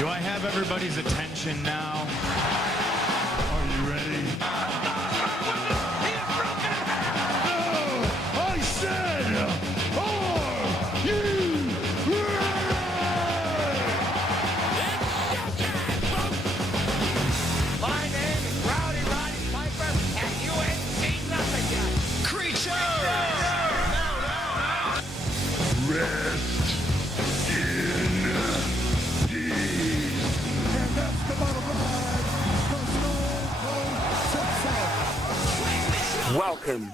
Do I have everybody's attention now? Are you ready? No! I said, are you ready? My name is Rowdy Roddy Piper, and you ain't seen nothing yet. Creature! Rest in peace. And that's the bottom line. Welcome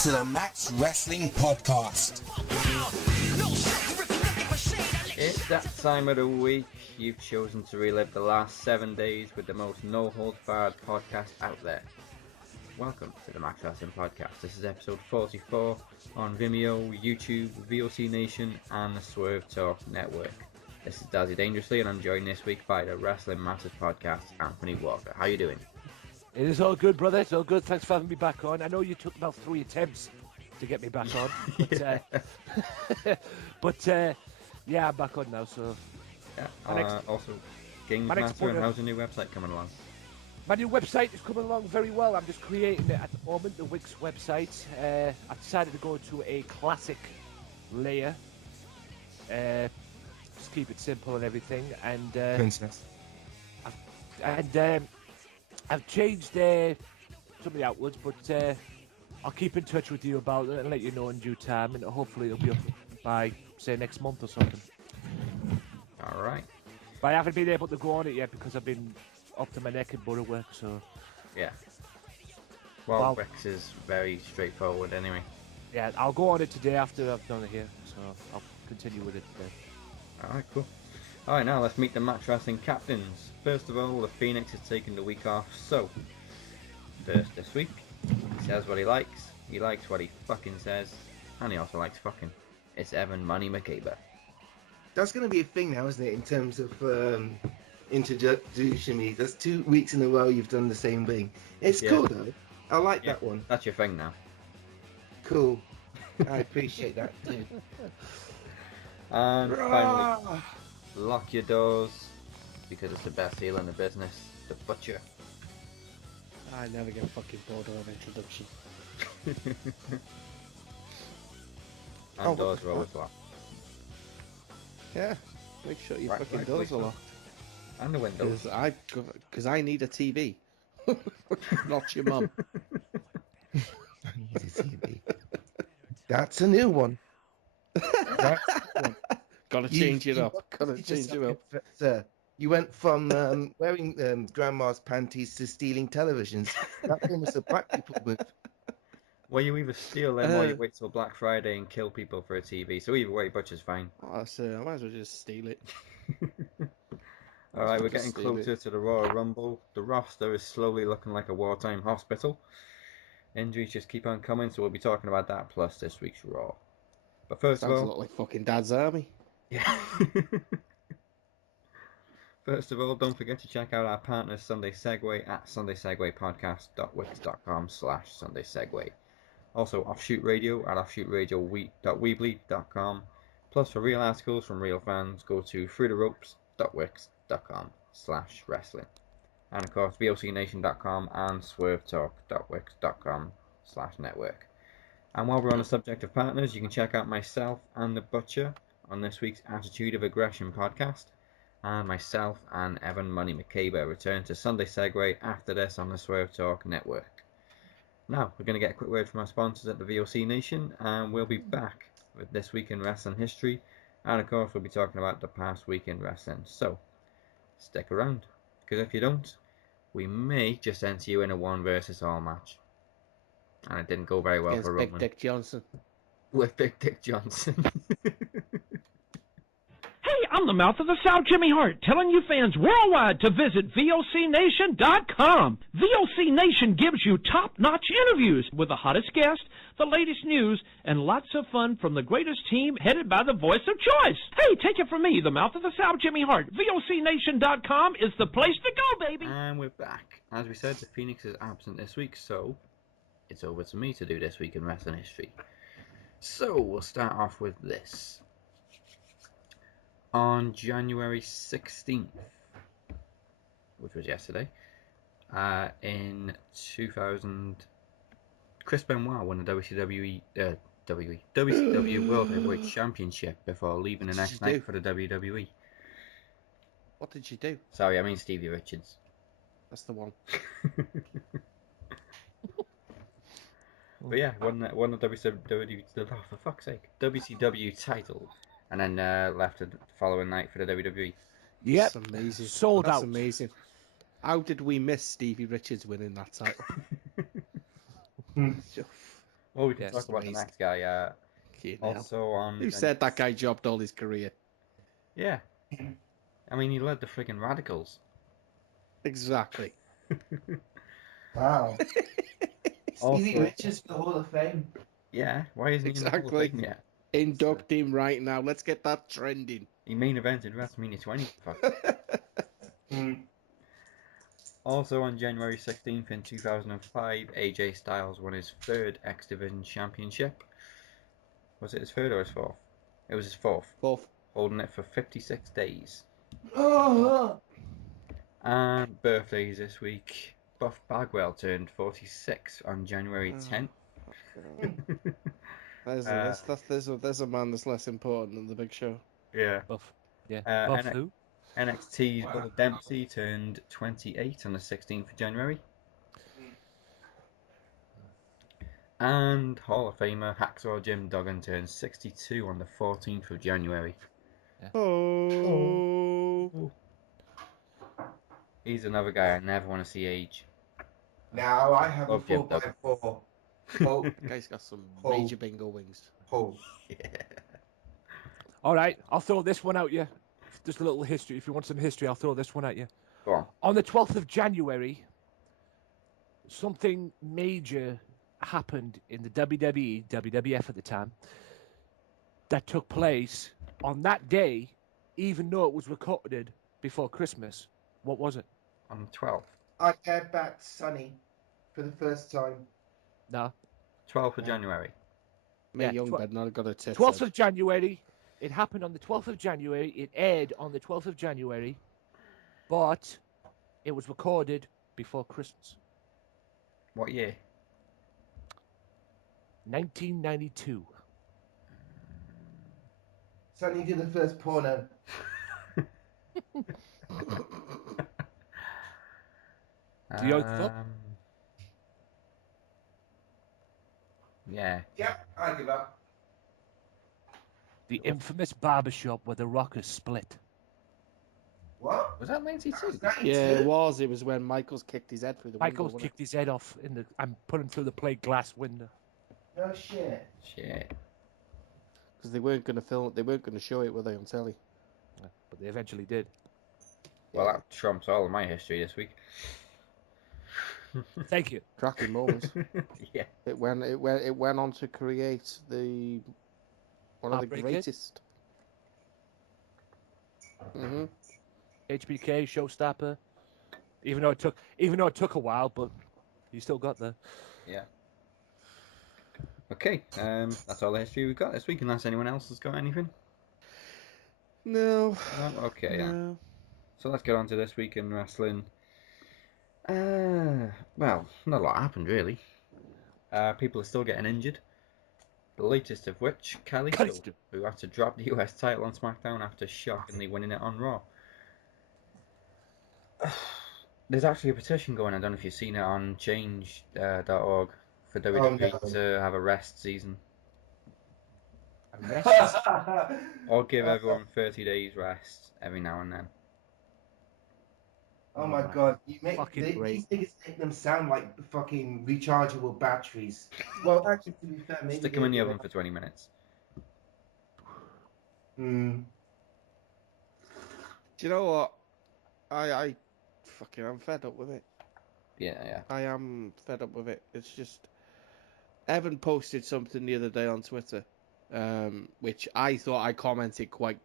to the Max Wrestling Podcast. It's that time of the week. You've chosen to relive the last 7 days with the most no-holds-barred podcast out there. Welcome to the Max Wrestling Podcast. This is episode 44 on Vimeo, YouTube, VOC Nation, and the Swerve Talk Network. This is Dazzy Dangerously, and I'm joined this week by the Wrestling Matters Podcast, Anthony Walker. How you doing? It is all good, brother. It's all good. Thanks for having me back on. I know you took about 3 attempts to get me back on, but yeah, I'm back on now. So yeah. Also, Games Master, and how's the new website coming along? My new website is coming along very well. I'm just creating it at the moment, the Wix website. I've decided to go to a classic layer. Just keep it simple and everything. And Princess. I've changed some of the outwards, but I'll keep in touch with you about it and let you know in due time. And hopefully it'll be up by, say, next month or something. All right. But I haven't been able to go on it yet because I've been up to my neck in butter work, so... Yeah. Well, Wix is very straightforward anyway. Yeah, I'll go on it today after I've done it here, so I'll continue with it today. Alright, cool. Alright, now let's meet the Max Wrestling captains. First of all, the Phoenix is taking the week off, so... First this week, he says what he likes what he fucking says, and he also likes fucking. It's Evan Money Makeba. That's going to be a thing now, isn't it, in terms of introducing me. That's 2 weeks in a row you've done the same thing. It's cool, though. I like that one. That's your thing now. Cool. I appreciate that, dude. And finally, lock your doors, because it's the best heel in the business, the Butcher. I never get fucking bored of an introduction. And doors are always locked. Yeah, make sure your fucking doors are locked. And the windows. Because I need a TV. Not your mum. I need a TV. That's a new one. Gotta change it up. Sir, you went from wearing grandma's panties to stealing televisions. That was a black people move. Well, you either steal them or you wait till Black Friday and kill people for a TV. So either way, Butcher's fine. I might as well just steal it. Alright, we're getting closer to the Royal Rumble. The roster is slowly looking like a wartime hospital. Injuries just keep on coming, so we'll be talking about that plus this week's Raw. But first of all... Sounds a lot like fucking Dad's Army. Yeah. First of all, don't forget to check out our partner Sunday Segway at sundaysegwaypodcast.wix.com/sundaysegue. Also, Offshoot Radio at offshootradio.weebly.com. Plus, for real articles from real fans, go to throughtheropes.wix.com/wrestling. And of course, vocnation.com and swervetalk.wix.com/network. And while we're on the subject of partners, you can check out myself and the Butcher on this week's Attitude of Aggression podcast. And myself and Evan Money Makeba return to Sunday Segway after this on the Swerve Talk Network. Now, we're going to get a quick word from our sponsors at the VOC Nation, and we'll be back with This Week in Wrestling History, and of course we'll be talking about the past week in wrestling. So, stick around, because if you don't, we may just enter you in a 1 versus all match. And it didn't go very well for Roman. Big Dick Johnson. With Big Dick Johnson. Hey, I'm the mouth of the South, Jimmy Hart, telling you fans worldwide to visit VOCNation.com. VOC Nation gives you top-notch interviews with the hottest guests, the latest news, and lots of fun from the greatest team headed by the voice of choice. Hey, take it from me, the mouth of the South, Jimmy Hart. VOCNation.com is the place to go, baby. And we're back. As we said, the Phoenix is absent this week, so it's over to me to do This Week in Wrestling History. So, we'll start off with this. On January 16th, which was yesterday. In 2000, Chris Benoit won the WCW World Heavyweight Championship before leaving the What did next you night do? for the WWE. What did you do? Sorry, I mean Stevie Richards. That's the one. But yeah, won the WCW, for fuck's sake, WCW title, and then left the following night for the WWE. Yep. That's amazing. Sold That's out. amazing. How did we miss Stevie Richards winning that title? Well, we can Yes, talk about the amazing. next guy. Fucking hell. Also on. Who said that guy jobbed all his career? Yeah. I mean, he led the friggin' Radicals. Exactly. Wow. Stevie Also- Richards for the Hall of Fame. Yeah, why isn't he in the Hall of Exactly. Fame yet? Induct him right now. Let's get that trending. He main evented WrestleMania 20. Fuck. Also on January 16th in 2005, AJ Styles won his third X Division Championship. Was it his third or his fourth? It was his fourth. Fourth. Holding it for 56 days. Oh, And birthdays this week. Buff Bagwell turned 46 on January 10th. There's a man that's less important than the Big Show. Yeah. Buff. Yeah. Uh, Buff who? NXT's Will Dempsey turned 28 on the 16th of January. And Hall of Famer Hacksaw Jim Duggan turned 62 on the 14th of January. Oh. He's another guy I never want to see age. now I have a Love Jim Duggan. 4x4. Oh, That guy's got some Oh. major bingo wings. oh. All right, I'll throw this one out you. Just a little history. If you want some history, I'll throw this one at you. Go on. On the 12th of January, something major happened in the WWE, WWF at the time, that took place on that day, even though it was recorded before Christmas. What was it? On the 12th. I get back Sonny for the first time. No. 12th of January. Me Yeah, young bed, not got a tit. 12th of January. It happened on the 12th of January. It aired on the 12th of January, but it was recorded before Christmas. What year? 1992. Sonny did the first porno. Do you oath up? Yeah. Yep, I give up. The infamous barbershop where the Rockers split. What? Was that 92? Yeah, it was. It was when Michaels kicked his head through the Michaels window. kicked his head off and put him through the plate glass window. No shit. Shit. Because they weren't going to film it. They weren't going to show it, were they, on telly? But they eventually did. Well, that trumps all of my history this week. Thank you. Cracking moments. Yeah. It went on to create one of the Heartbreak Kid? greatest. Mm-hmm. HBK, Showstopper. Even though it took a while, but you still got there. Yeah. Okay, that's all the history we've got this week, unless anyone else has got anything. No. No? Okay, yeah. No. So let's get on to this week in wrestling. Well, not a lot happened really. People are still getting injured. The latest of which, Kalisto, who had to drop the US title on SmackDown after shockingly winning it on Raw. There's actually a petition going. I don't know if you've seen it on change.org for WWE to have a rest season. Or give everyone 30 days rest every now and then. Oh my god, you make Fucking these great. niggas make them sound like fucking rechargeable batteries. Well, actually, to be fair, maybe Stick them in the oven for 20 minutes. Hmm. Do you know what? I'm fed up with it. Yeah. I am fed up with it. It's just Evan posted something the other day on Twitter, which I thought I commented quite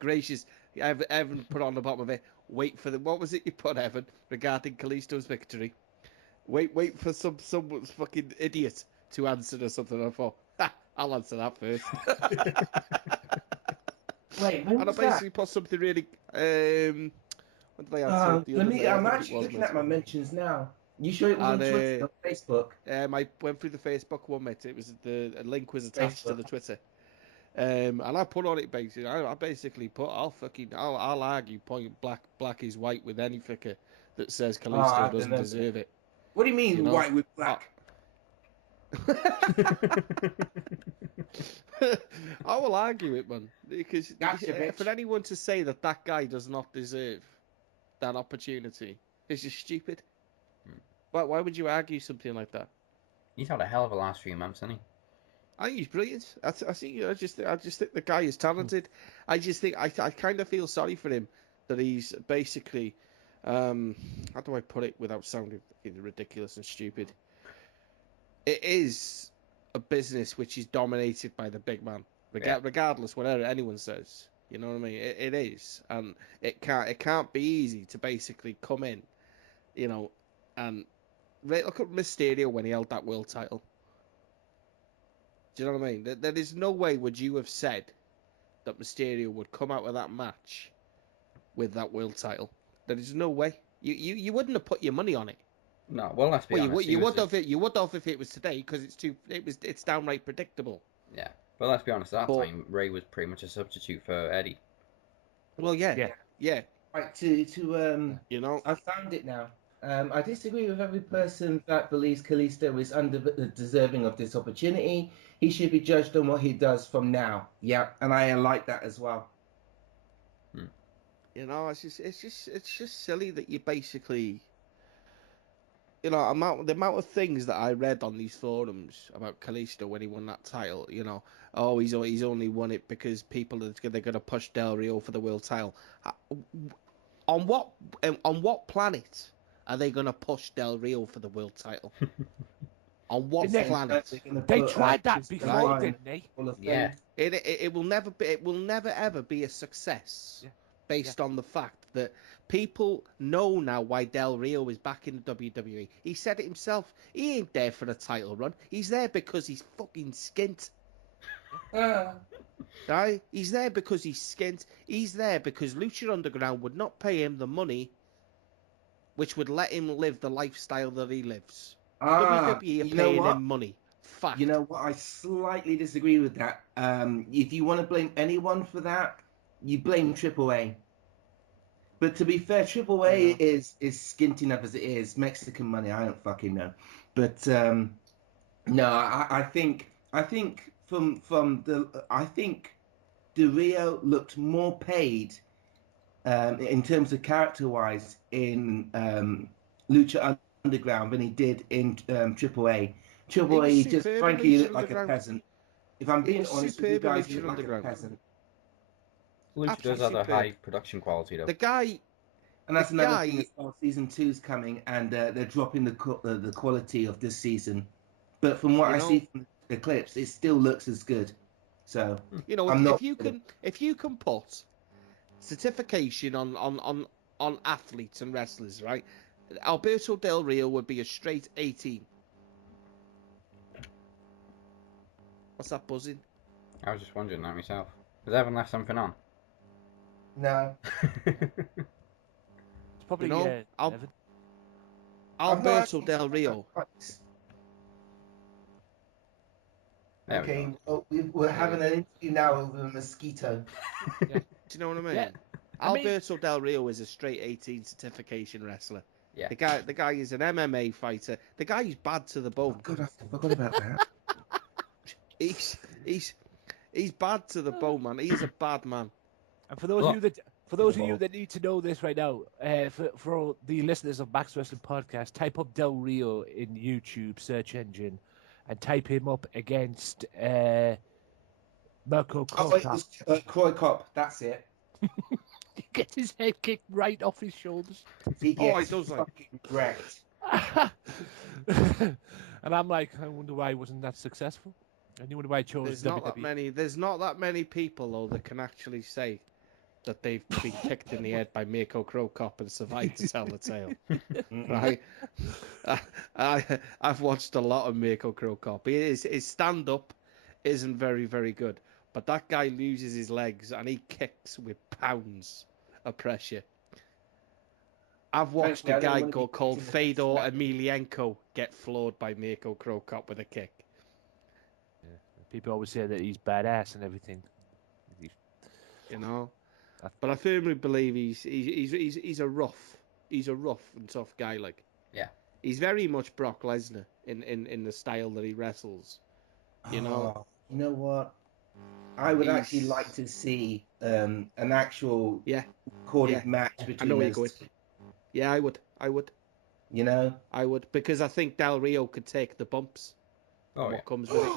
gracious. Evan put on the bottom of it. Wait for what was it you put, Evan, regarding Kalisto's victory? Wait for some fucking idiot to answer or something. I thought, I'll answer that first. Wait, when And I was basically put something really. What did I answer the other day? I I'm think it actually was looking at my mentions now. You sure it was And, on Twitter or Facebook? I went through the Facebook one, mate. It was a link was attached to the Twitter. And I put on it basically. I basically put I'll argue point black is white with any fucker that says Kalisto doesn't deserve it. What do you mean white with black? I will argue it, man, because Gotcha, bitch. for anyone to say that guy does not deserve that opportunity is just stupid. Why would you argue something like that? He's had a hell of a last few months, hasn't he? I think he's brilliant. I just think the guy is talented. I just think I kind of feel sorry for him that he's basically, how do I put it without sounding ridiculous and stupid? It is a business which is dominated by the big man, regardless whatever anyone says. You know what I mean? It is, and it can't be easy to basically come in, you know, and look at Mysterio when he held that world title. Do you know what I mean? There is no way would you have said that Mysterio would come out of that match with that world title. There is no way. You wouldn't have put your money on it. No, well, let's be honest. You would have if it was today because it's downright predictable. Yeah, but let's be honest. At that time, Ray was pretty much a substitute for Eddie. Well, yeah. Right, you know, I found it now. I disagree with every person that believes Kalisto is deserving of this opportunity. He should be judged on what he does from now. Yeah, and I like that as well. You know, it's just silly that you basically, you know, the amount of things that I read on these forums about Kalisto when he won that title. You know, oh, he's only won it because they're going to push Del Rio for the world title. On what planet are they going to push Del Rio for the world title? On what planet? They tried that before, didn't they? Yeah. It will never ever be a success based on the fact that people know now why Del Rio is back in the WWE. He said it himself. He ain't there for a title run. He's there because he's fucking skint. Right? He's there because he's skint. He's there because Lucha Underground would not pay him the money which would let him live the lifestyle that he lives. WWE are paying him money. Fact. You know what? I slightly disagree with that. If you want to blame anyone for that, you blame AAA. But to be fair, AAA is skint enough as it is. Mexican money, I don't fucking know. But no, I think Del Rio looked more paid in terms of character-wise in Lucha Underground than he did in AAA. AAA, he just frankly looked like a peasant. If I'm being honest with you guys, he looked like a peasant. Lucha does have a high production quality, though. The guy, and that's another thing as well. Season 2's coming, and they're dropping the quality of this season. But from what I see from the clips, it still looks as good. So you know, if you can put certification on athletes and wrestlers, right? Alberto Del Rio would be a straight 18. What's that buzzing? I was just wondering that myself. Has Evan left something on? No. It's probably Evan. Alberto Del Rio. Okay, we're having an interview now over a mosquito. Do you know what I mean? Yeah. Alberto Del Rio is a straight 18 certification wrestler. Yeah. The guy is an MMA fighter. The guy is bad to the bone. Oh, God, I forgot about that. He's bad to the bone, man. He's a bad man. And for those of you that need to know this right now, for all the listeners of Max Wrestling Podcast, type up Del Rio in YouTube search engine, and type him up against Mirko Cop. Croy Cop, that's it. He gets his head kicked right off his shoulders. He gets he does fucking wrecked. And I'm like, I wonder why he wasn't that successful. I wonder why he chose WWE. There's not that many people though that can actually say that they've been kicked in the head by Mirko Cop and survived to tell the tale. Right? I've watched a lot of Mirko Cop. His stand-up isn't very, very good. But that guy loses his legs and he kicks with pounds of pressure. I've watched Frankly, I a don't guy wanna be called picking the Fedor smack. Emelianenko get floored by Mirko Krokop with a kick. People always say that he's badass and everything. You know, but I firmly believe he's a rough and tough guy. Like, Yeah. he's very much Brock Lesnar in the style that he wrestles. You know, Oh, you know what? I would actually He's- like to see an actual yeah, recorded yeah. match I between know where you're those going. two. Yeah, I would, You know? because I think Del Rio could take the bumps. Oh, and yeah. what comes with it.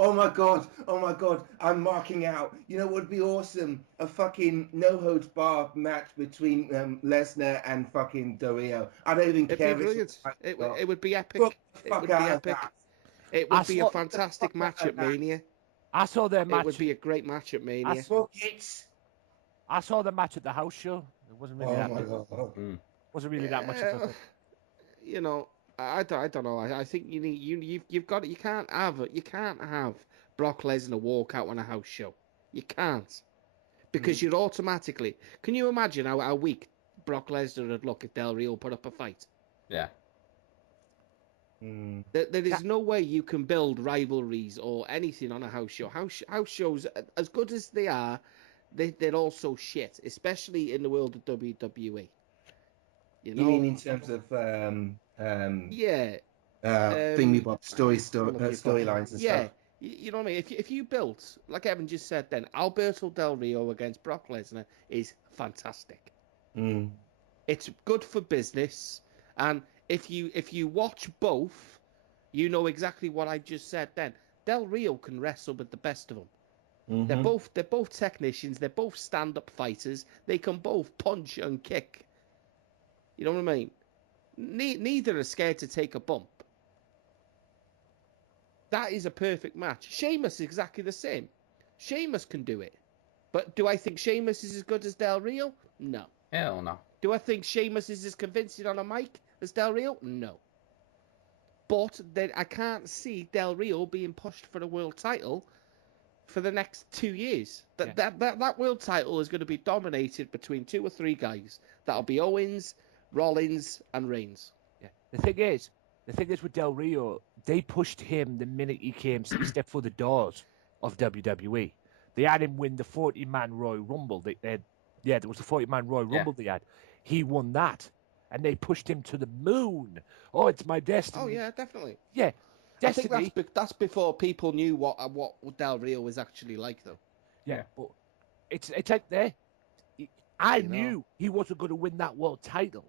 Oh my god, I'm marking out. You know what would be awesome? A fucking no holds bar match between Lesnar and fucking Del Rio. I don't even It'd care be if brilliant. it's It would be epic. Fuck the It fuck would be out of epic. that. It I would be a saw- fantastic Get the fuck match out at of that. Mania. I saw their match. It would be a great match at Mania. Fuck it. I saw the match at the house show. It wasn't really Oh that my much. god. Wasn't really that much of a. You know, I don't know. I think you've got it. You can't have Brock Lesnar walk out on a house show. You can't, because you're automatically. Can you imagine how weak Brock Lesnar would look if Del Rio put up a fight? Yeah. There is no way you can build rivalries or anything on a house show. House shows, as good as they are, they're also shit, especially in the world of WWE. You know? You mean in terms of Yeah. thingy bob storylines and Yeah. stuff? You know what I mean? If you built, like Evan just said then, Alberto Del Rio against Brock Lesnar is fantastic. It's good for business, and if you watch both, you know exactly what I just said then. Del Rio can wrestle with the best of them. They're both technicians. They're both stand-up fighters. They can both punch and kick. You know what I mean? Neither are scared to take a bump. That is a perfect match. Sheamus is exactly the same. Sheamus can do it. But do I think Sheamus is as good as Del Rio? No. Hell no. Do I think Sheamus is as convincing on a mic as Del Rio? No. But then I can't see Del Rio being pushed for the world title for the next 2 years. That world title is going to be dominated between 2 or 3 guys. That'll be Owens, Rollins, and Reigns. Yeah. The thing is with Del Rio, they pushed him the minute he stepped through the doors of WWE. They had him win the 40-man Royal Rumble. There was the 40-man Royal Rumble they had. He won that, and they pushed him to the moon. Oh, it's my destiny. Oh yeah, definitely. Yeah, destiny. I think that's before people knew what Del Rio was actually like, though. Yeah, but it's like there. I knew he wasn't going to win that world title,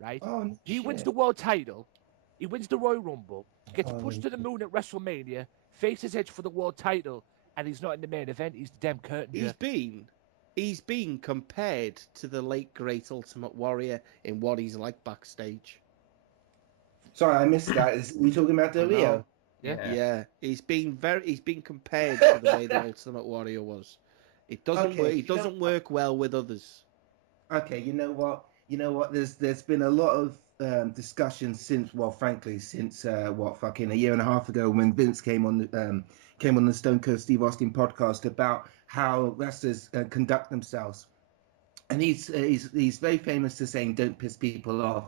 right? Oh, he shit. wins the world title, he wins the Royal Rumble, gets pushed to the moon at WrestleMania, faces Edge for the world title, and he's not in the main event. He's the damn curtain. He's been compared to the late great Ultimate Warrior in what he's like backstage. Sorry, I missed that. Are we talking about Del Rio? Yeah. He's been compared to the way the Ultimate Warrior was. It doesn't work. He doesn't work well with others. Okay, you know what? There's been a lot of discussion since fucking a year and a half ago when Vince came on the Stone Cold Steve Austin podcast about how wrestlers conduct themselves, and he's very famous for saying don't piss people off.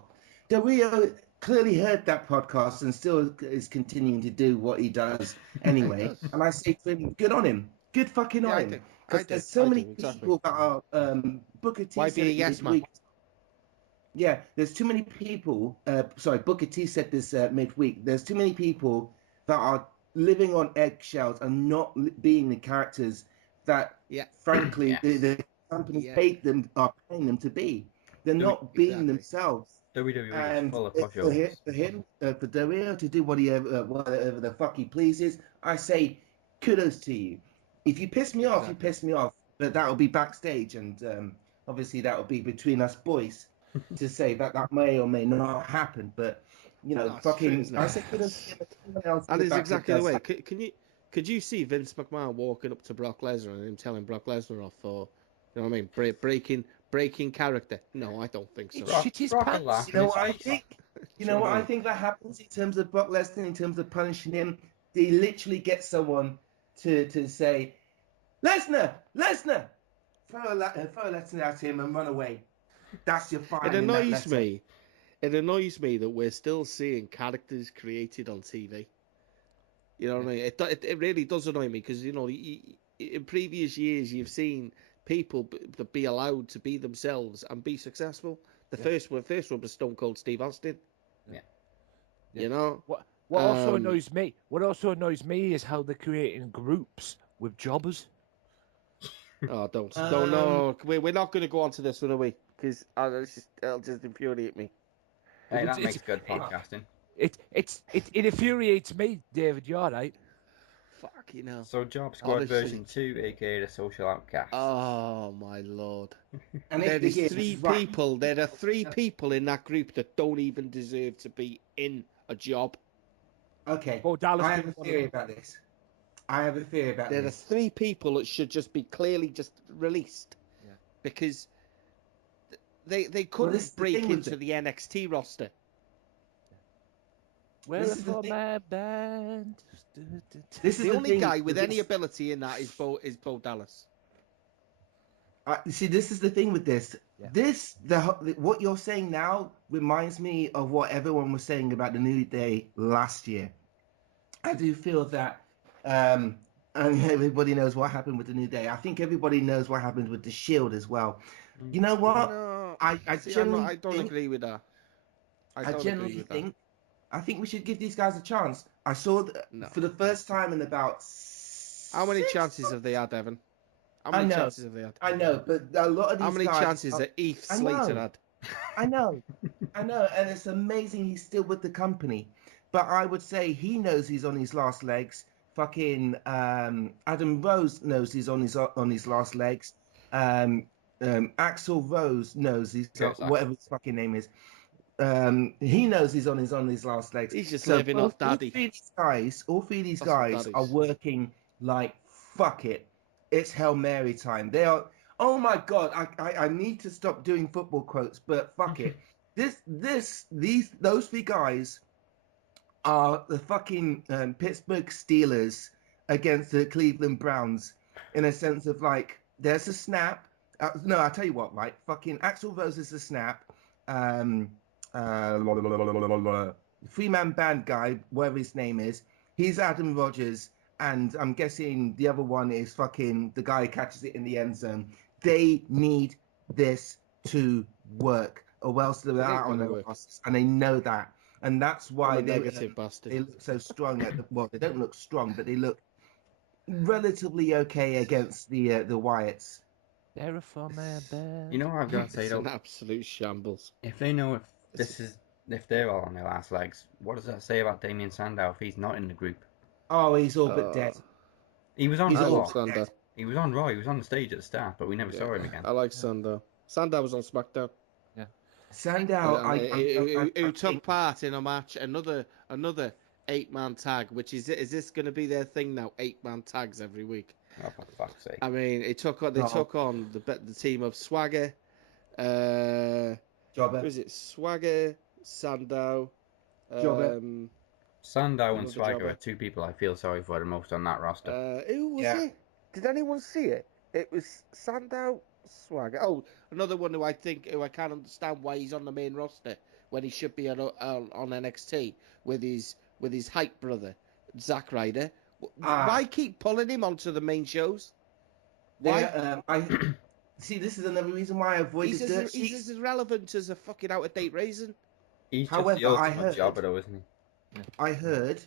Del Rio clearly heard that podcast and still is continuing to do what he does anyway. And I say to him, good on him, good fucking on him, because there's so many people that are Booker T. Why be a yes man? Yeah, there's too many people. Booker T said this midweek. There's too many people that are living on eggshells and not being the characters that, frankly, the companies are paying them to be. They're not being themselves. WWE is full of For Del Rio to do whatever the fuck he pleases, I say kudos to you. If you piss me off, you piss me off. But that will be backstage, and obviously that will be between us boys to say that may or may not happen. But I say kudos to him. That is exactly the way. Could you see Vince McMahon walking up to Brock Lesnar and him telling Brock Lesnar off for, you know what I mean, breaking character? No, I don't think so. Shit his pants. You know what I think? You know what I think that happens in terms of Brock Lesnar, in terms of punishing him? They literally get someone to say, Lesnar, throw Lesnar at him and run away. That's your fine. It in that annoys letter. me. It annoys me that we're still seeing characters created on TV. You know what I mean? It really does annoy me because, you know, in previous years you've seen people be allowed to be themselves and be successful. The first one was Stone Cold Steve Austin. Yeah. You know? What also annoys me? What also annoys me is how they're creating groups with jobbers. Oh, don't no. We're not going to go on to this one, are we? Because it'll just infuriate me. Hey, that makes good podcasting. It infuriates me, David. You're right. Fuck, you know. So, Job Squad Honestly. version 2, aka the Social Outcast. Oh my lord! And There if are three people in that group that don't even deserve to be in a job. Okay. Bo Dallas I have being a one of theory them. about this. I have a theory about There are this. three people that should just be clearly just released, because they couldn't this is the break thing with into it. the NXT roster. Where This is the for thing. my band? This is The only thing guy with any this. ability in that is Bo Dallas. See, this is the thing with this. Yeah. What you're saying now reminds me of what everyone was saying about the New Day last year. I do feel that, and everybody knows what happened with the New Day. I think everybody knows what happened with the Shield as well. You know what? No, I don't agree with that. I generally think we should give these guys a chance. I saw for the first time in about. How many chances have they had, Evan? How many chances have they had? I know, but a lot of these How many guys chances that Heath Slater had? I know, and it's amazing he's still with the company. But I would say he knows he's on his last legs. Fucking Adam Rose knows he's on his last legs. Axl Rose knows he's whatever his fucking name is. He knows he's on his last legs. He's just living off daddy. All three of these guys are working like fuck it. It's Hail Mary time. They are. Oh my god! I need to stop doing football quotes, but fuck it. Those three guys are the fucking Pittsburgh Steelers against the Cleveland Browns, in a sense of like, there's a snap. No, I tell you what, right? Fucking Axl Rose is a snap. Three-man band guy, whatever his name is, he's Adam Rogers, and I'm guessing the other one is fucking the guy who catches it in the end zone. They need this to work, or else they're out on the loss, and they know that. And that's why they look so strong. They don't look strong, but they look relatively okay against the Wyatts. They're for my band. You know what I've got to say though? It's an absolute shambles. If they know if they're all on their last legs, what does that say about Damien Sandow if he's not in the group? Oh, he's all but dead. He was on Raw. Sandow. He was on Raw. He was on the stage at the start, but we never saw him again. I like Sandow. Sandow was on SmackDown. Yeah. Sandow, who took part in a match, another 8-man tag, which is this going to be their thing now? 8-man tags every week. Oh, for fuck's sake! I mean, they took on the team of Swagger, Jobber. Who is it? Swagger, Sandow, Jobber. Sandow and Swagger are two people I feel sorry for the most on that roster. Who was it? Did anyone see it? It was Sandow, Swagger. Oh, another one who I can't understand why he's on the main roster when he should be on NXT with his hype brother, Zack Ryder. Why keep pulling him onto the main shows? Why? I see. This is another reason why I avoided dirt sheets. He's as irrelevant as a fucking out-of-date raisin. He's just the ultimate jobber, though, isn't he? I heard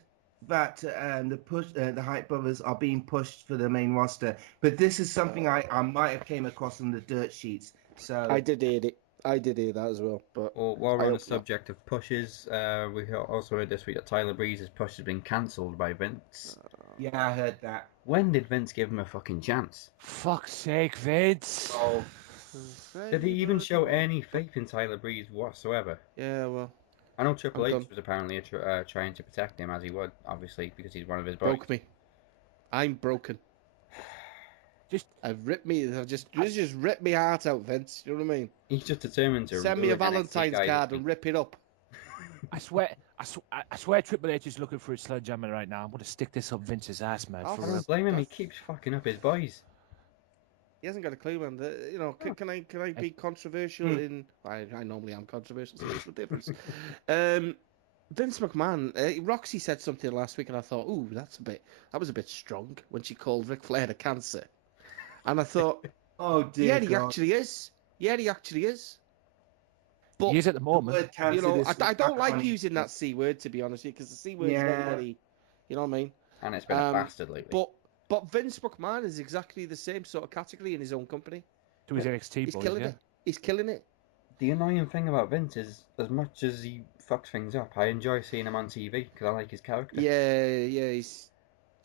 that the Hype Brothers are being pushed for the main roster, but this is something I might have came across in the dirt sheets. So I did hear it. I did hear that as well. But while we're on the subject of pushes, we also heard this week that Tyler Breeze's push has been cancelled by Vince. Yeah, I heard that. When did Vince give him a fucking chance? Fuck's sake, Vince. Oh. Did he even show any faith in Tyler Breeze whatsoever? Yeah, well. I know Triple H was apparently trying to protect him, as he would, obviously, because he's one of his boys. Broke me. I'm broken. Just ripped my heart out, Vince. You know what I mean? He's just determined to send me a Valentine's card and rip it up. I swear Triple H is looking for a sledgehammer right now. I'm going to stick this up Vince's ass, man. I don't blame him. He keeps fucking up his boys. He hasn't got a clue, man. Can I be controversial in? I normally am controversial, so what's the difference? Vince McMahon, Roxy said something last week, and I thought, ooh, that was a bit strong when she called Ric Flair a cancer. And I thought, Oh dear yeah, he God. actually is. Yeah, he actually is. But He is at the The moment. word cancer this I week, don't like funny. using that C word, to be honest, because the C word is Yeah. very, very, you know what I mean? And it's been a bastard lately. But Vince McMahon is exactly the same sort of category in his own company. To his NXT He's boys, killing yeah. it. He's killing it. The annoying thing about Vince is, as much as he fucks things up, I enjoy seeing him on TV because I like his character. Yeah,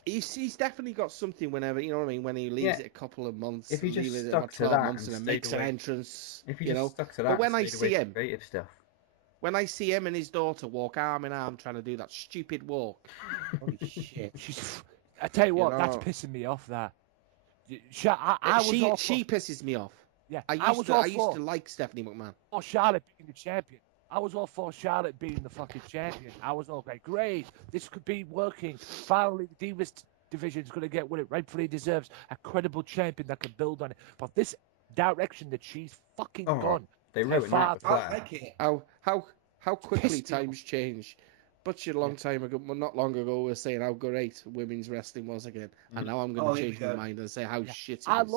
he's definitely got something whenever, you know what I mean, when he leaves Yeah. it a couple of months, If he just leaves it stuck about to 12 that months and and then stayed makes an away- entrance, If he you just know. stuck to But that when and I stayed see away him, from creative stuff. when I see him and his daughter walk arm in arm trying to do that stupid walk, Holy shit. I tell you what, You that's know. pissing me off. That I was all for, she pisses me off. yeah. I was all used for to like Stephanie McMahon. Charlotte being the champion. I was all for Charlotte being the fucking champion. I was all like, great, this could be working. Finally, the Divas division's going to get what it rightfully deserves, a credible champion that can build on it. But this direction that she's fucking gone. They my ruined that with father- I Flair. like it. How quickly Pissed me off. times change. But a long time ago, well, not long ago, we were saying how great women's wrestling was again, and now I'm going to here we change my go. mind and say how shit it I is.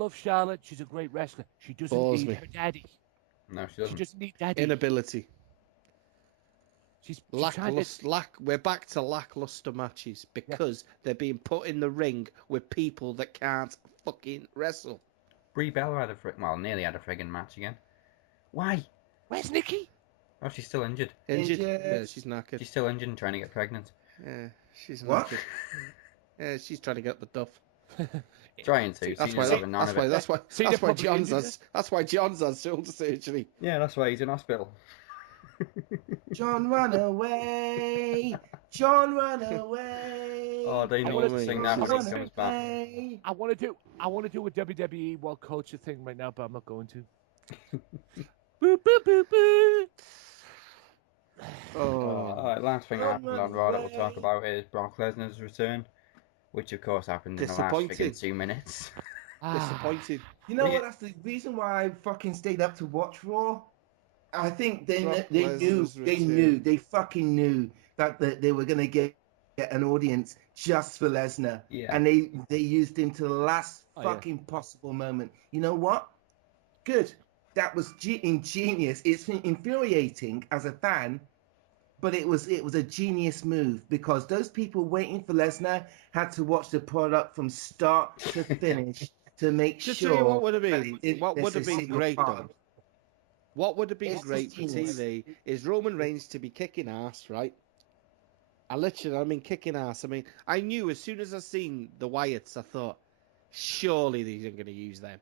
love Charlotte. She's a great wrestler. She doesn't Bores need me. her daddy. No, she She doesn't. doesn't need daddy. Inability. She's trying to, We're back to lackluster matches because they're being put in the ring with people that can't fucking wrestle. Brie Bella had nearly had a friggin' match again. Why? Where's Nikki? Oh, she's still injured. Injured? Injured. Yeah, she's knackered. She's still injured and trying to get pregnant. Yeah, she's What? knackered. Yeah, she's trying to get the duff. Trying to. That's Cena's having none of it. That's why John's had shoulder surgery. Yeah, that's why he's in hospital. John, run away. John, run away. Oh, they know wanna to sing John, that when run he comes back. away. I want to do a WWE World Culture thing right now, but I'm not going to. Boop, boop, boop, boop. Alright, last thing that happened on Raw that we'll talk about is Brock Lesnar's return, which of course happened in the last Disappointing. friggin' 2 minutes. Disappointed. You know what? That's the reason why I fucking stayed up to watch Raw. I think they Brock knew, Lesnar's they return. knew, they fucking knew that they were gonna get an audience just for Lesnar, Yeah. and they used him to the last fucking possible moment. You know what? Good. That was ingenious. It's infuriating as a fan, but it was a genius move because those people waiting for Lesnar had to watch the product from start to finish to make Just sure. tell you what would have that been. it What didn't would have miss a been single great part. though. What would have been It's great for genius. TV is Roman Reigns to be kicking ass, right? I mean kicking ass. I mean, I knew as soon as I seen the Wyatts, I thought, surely they aren't going to use them.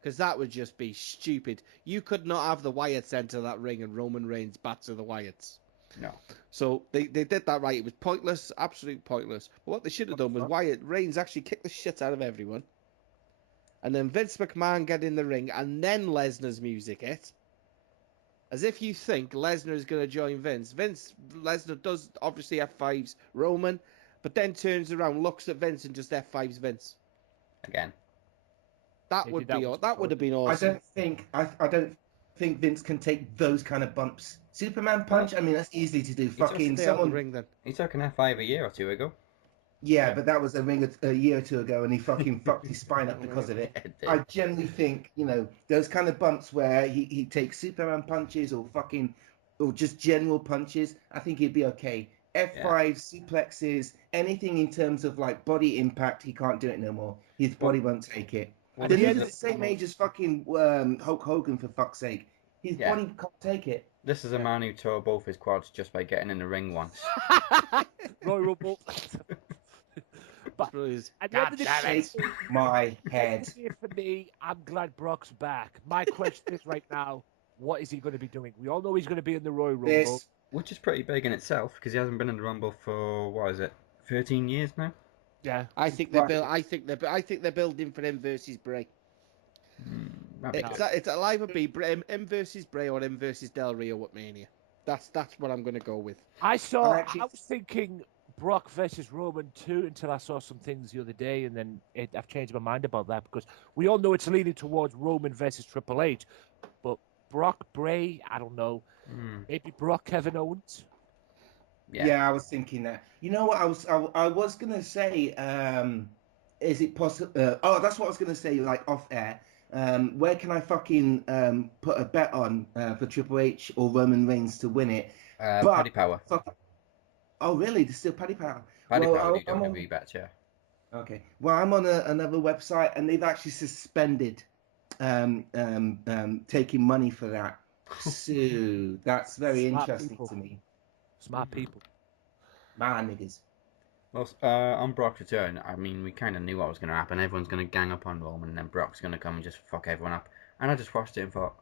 Because that would just be stupid. You could not have the Wyatts enter that ring and Roman Reigns batter the Wyatts. No. So they did that right. It was pointless, absolute pointless. But what they should have done was Reigns actually kicked the shit out of everyone. And then Vince McMahon get in the ring and then Lesnar's music hit. As if you think Lesnar is going to join Vince. Lesnar does obviously F5s Roman, but then turns around, looks at Vince and just F5s Vince. Again. That would have been awesome. I don't think Vince can take those kind of bumps. Superman punch. I mean, that's easy to do. Fucking Stay out the someone. ring then. He took an F5 a year or two ago. Yeah, but that was a year or two ago, and he fucking fucked his spine up because of it. I generally think, those kind of bumps where he takes Superman punches or just general punches, I think he'd be okay. F5 suplexes, anything in terms of like body impact, he can't do it no more. His body won't take it. Well, He's the same age as fucking Hulk Hogan, for fuck's sake. His body can't take it. This is a man who tore both his quads just by getting in the ring once. Royal Rumble. But at the end of the day, My head. for me, I'm glad Brock's back. My question is right now, what is he going to be doing? We all know he's going to be in the Royal Rumble. Which is pretty big in itself because he hasn't been in the Rumble for 13 years now. Yeah, I think they're building for him versus Bray. It'll either be him versus Bray or him versus Del Rio at Mania. That's what I'm going to go with. I was thinking Brock versus Roman too until I saw some things the other day, and then I've changed my mind about that because we all know it's leaning towards Roman versus Triple H, but Brock Bray, I don't know. Maybe Brock Kevin Owens. Yeah, I was thinking that. You know what? I was gonna say. Is it possible? Oh, that's what I was gonna say. Like off air. Where can I fucking put a bet on for Triple H or Roman Reigns to win it? Paddy Power. Oh, really? There's still Paddy Power. Paddy Well, Power do I'm on- WWE bets, yeah. Okay. Well, I'm on another website, and they've actually suspended taking money for that. So that's very Smart interesting people. to me. Smart people. Man, niggas. Well, on Brock's return, I mean, we kind of knew what was going to happen. Everyone's going to gang up on Roman, and then Brock's going to come and just fuck everyone up. And I just watched it and thought,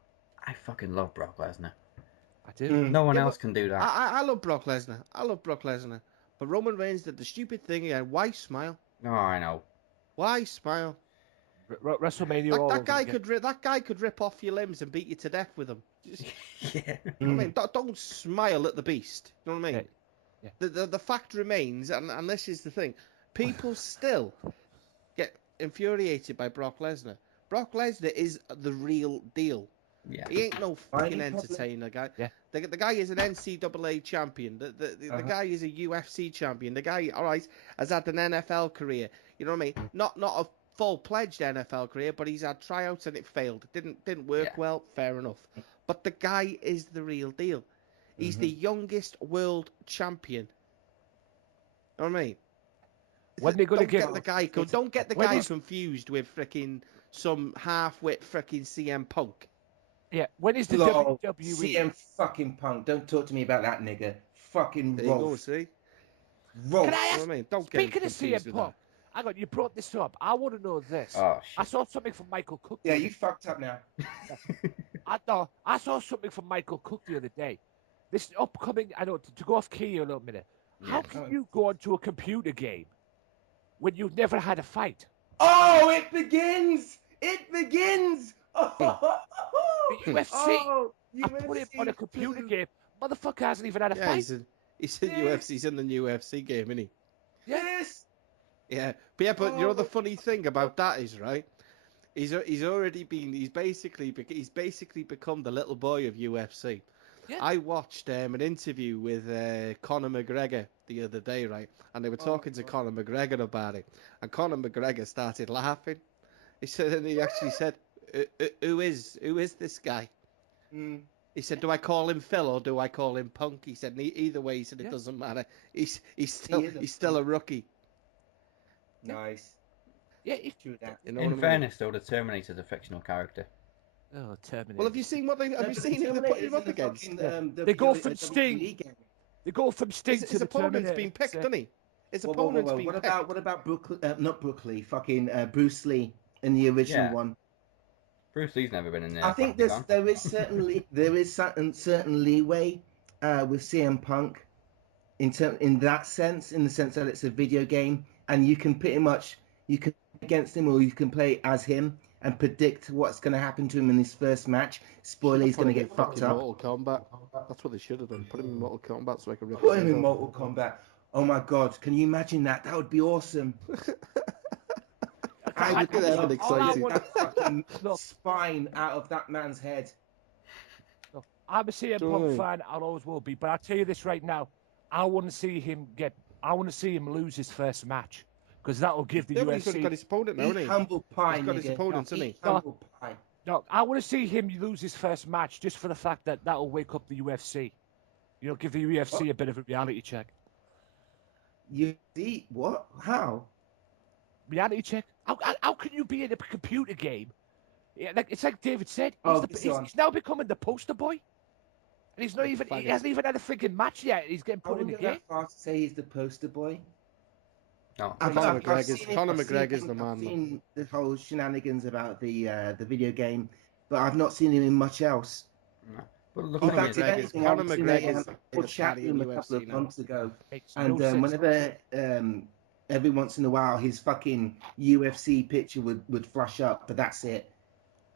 I fucking love Brock Lesnar. I do. No one else can do that. I love Brock Lesnar. But Roman Reigns did the stupid thing again. Why smile? Oh, I know. Why smile? WrestleMania. That guy could rip off your limbs and beat you to death with them. Just, Yeah. I mean, don't smile at the beast. You know what I mean? Yeah. The fact remains, and this is the thing, people still get infuriated by Brock Lesnar. Brock Lesnar is the real deal. Yeah. He ain't no fucking entertainer, guy. Yeah. The guy is an NCAA champion. The guy is a UFC champion. The guy, all right, has had an NFL career. You know what I mean? Not a full-fledged NFL career, but he's had tryouts and it failed. Didn't work well. Fair enough. But the guy is the real deal. He's the youngest world champion. You know what I mean? When they gonna Don't get the guy confused with freaking some half-wit freaking CM Punk. Yeah, when is the Lol, WWE? CM fucking Punk. Don't talk to me about that nigga. Fucking There you go, Rolf. see? Rolf. Can I You ask, know what I mean? Don't get speaking of confused CM with Punk, hang on, you brought this up. I want to know this. Oh, I shit. saw something from Michael Cook. Yeah, you fucked up now. I saw something from Michael Cook the other day. This upcoming, I know, to go off key a little minute. How can you go onto a computer game when you've never had a fight? Oh, it begins! It begins! Oh, The UFC. oh, I put him on a computer too. game. Motherfucker hasn't even had a Yeah, fight. he's in UFC. He's in the UFC game, isn't he? Yes! Yeah, but you know the funny thing about that is, right? He's basically become the little boy of UFC. Yeah. I watched an interview with Conor McGregor the other day, right? And they were talking to Conor McGregor about it, and Conor McGregor started laughing. He actually said, "Who is this guy?" He said, "Do I call him Phil or do I call him Punk?" He said, "Either way," he said, "it doesn't matter. He's still a rookie." Nice. Yeah, True that. You know what I In mean? fairness, though, the Terminator's a fictional character. Oh, Terminator. Well, have you seen who they put him up against? They go from Sting. They go from Sting to His the opponent's Terminator. been picked, doesn't he? His Whoa, opponent's whoa. been What picked. about not Brook Lee, fucking Bruce Lee in the original Yeah. one? Bruce Lee's never been in there. I think there is certain leeway with CM Punk in the sense that it's a video game and you can pretty much against him or you can play as him and predict what's going to happen to him in his first match. Spoiler, he's going to get fucked up. Mortal Kombat. That's what they should have done. Put him in Mortal Kombat so I can rip Put his him head in off. Mortal Kombat. Oh my god, can you imagine that? That would be awesome. I would Get Evan excited. that fucking spine out of that man's head. I'm a CM Punk fan. I'll always will be. But I'll tell you this right now. I want to see him lose his first match because that will give the Yeah, but he's UFC. got his opponent now, Eat hasn't he? humble pie, He's got his nigga. opponents, hasn't Eat he? humble pie. No, I want to see him lose his first match just for the fact that will wake up the UFC. You know, give the UFC a bit of a reality check. You eat what? How? Reality check? How can you be in a computer game? Yeah, it's like David said. He's now becoming the poster boy, and he's not even. He hasn't even had a freaking match yet. He's getting I put in the wouldn't go game. that far to say he's the poster boy. No. Conor McGregor's the man. I've seen the whole shenanigans about the video game, but I've not seen him in much else. No. But look In at fact, him. if anything, I Conor was in McGregor's a chat room a couple of months ago, Makes and no sense. whenever every once in a while his fucking UFC picture would flash up, but that's it.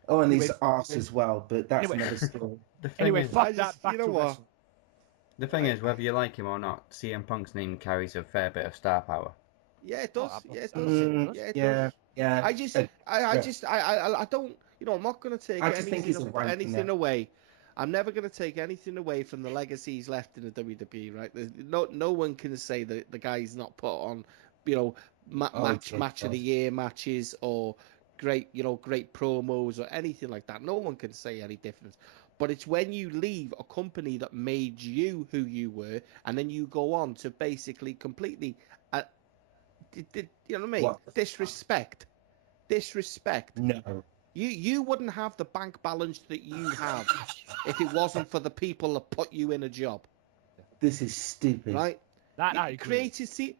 Oh, and his arse as well, but that's Anyway. another story. The thing Anyway, is, fuck that. Back you know to what? wrestling. The thing is, whether you like him or not, CM Punk's name carries a fair bit of star power. Yeah, it does. Yeah, it does. Yeah, it Yeah, does. yeah. I don't. You know, I'm not going to take I just think he's a wanker anything now. away. I'm never going to take anything away from the legacies left in the WWE. Right? There's no one can say that the guy's not put on, you know, match of the year matches or great promos or anything like that. No one can say any different. But it's when you leave a company that made you who you were, and then you go on to basically completely, you know what I mean? What? Disrespect. No. You wouldn't have the bank balance that you have if it wasn't for the people that put you in a job. This is stupid. Right? That I agree.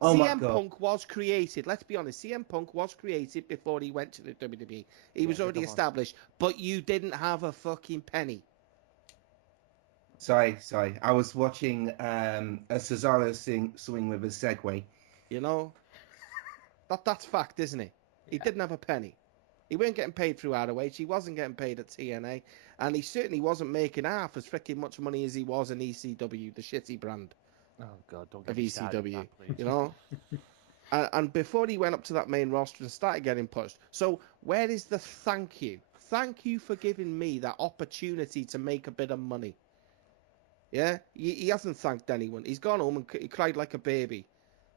Oh my CM God. Punk was created. Let's be honest. CM Punk was created before he went to the WWE. He was already established, but you didn't have a fucking penny. Sorry. I was watching a Cesaro swing with a Segway. You know, that's fact, isn't it? He didn't have a penny. He weren't getting paid through ROH. He wasn't getting paid at TNA, and he certainly wasn't making half as freaking much money as he was in ECW, the shitty brand Oh God, don't of get me started on ECW. that, please. You know. And before he went up to that main roster and started getting pushed. So where is the thank you? Thank you for giving me that opportunity to make a bit of money. Yeah? He hasn't thanked anyone. He's gone home and he cried like a baby.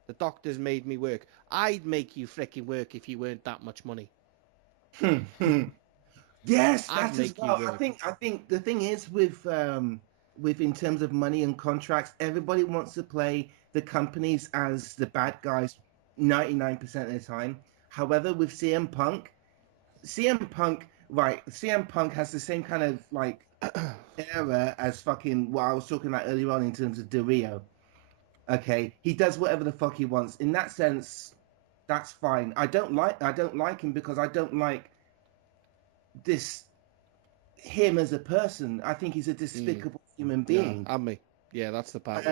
The doctors made me work. I'd make you freaking work if you weren't that much money. Yes, I'd that's as make you well. work. I think the thing is with in terms of money and contracts, everybody wants to play the companies as the bad guys 99% of the time. However, with CM Punk has the same kind of like era as fucking what I was talking about earlier on in terms of Del Rio. Okay, he does whatever the fuck he wants. In that sense, that's fine. I don't like him because I don't like him as a person. I think he's a despicable human being. Yeah, and me. Yeah, that's the part.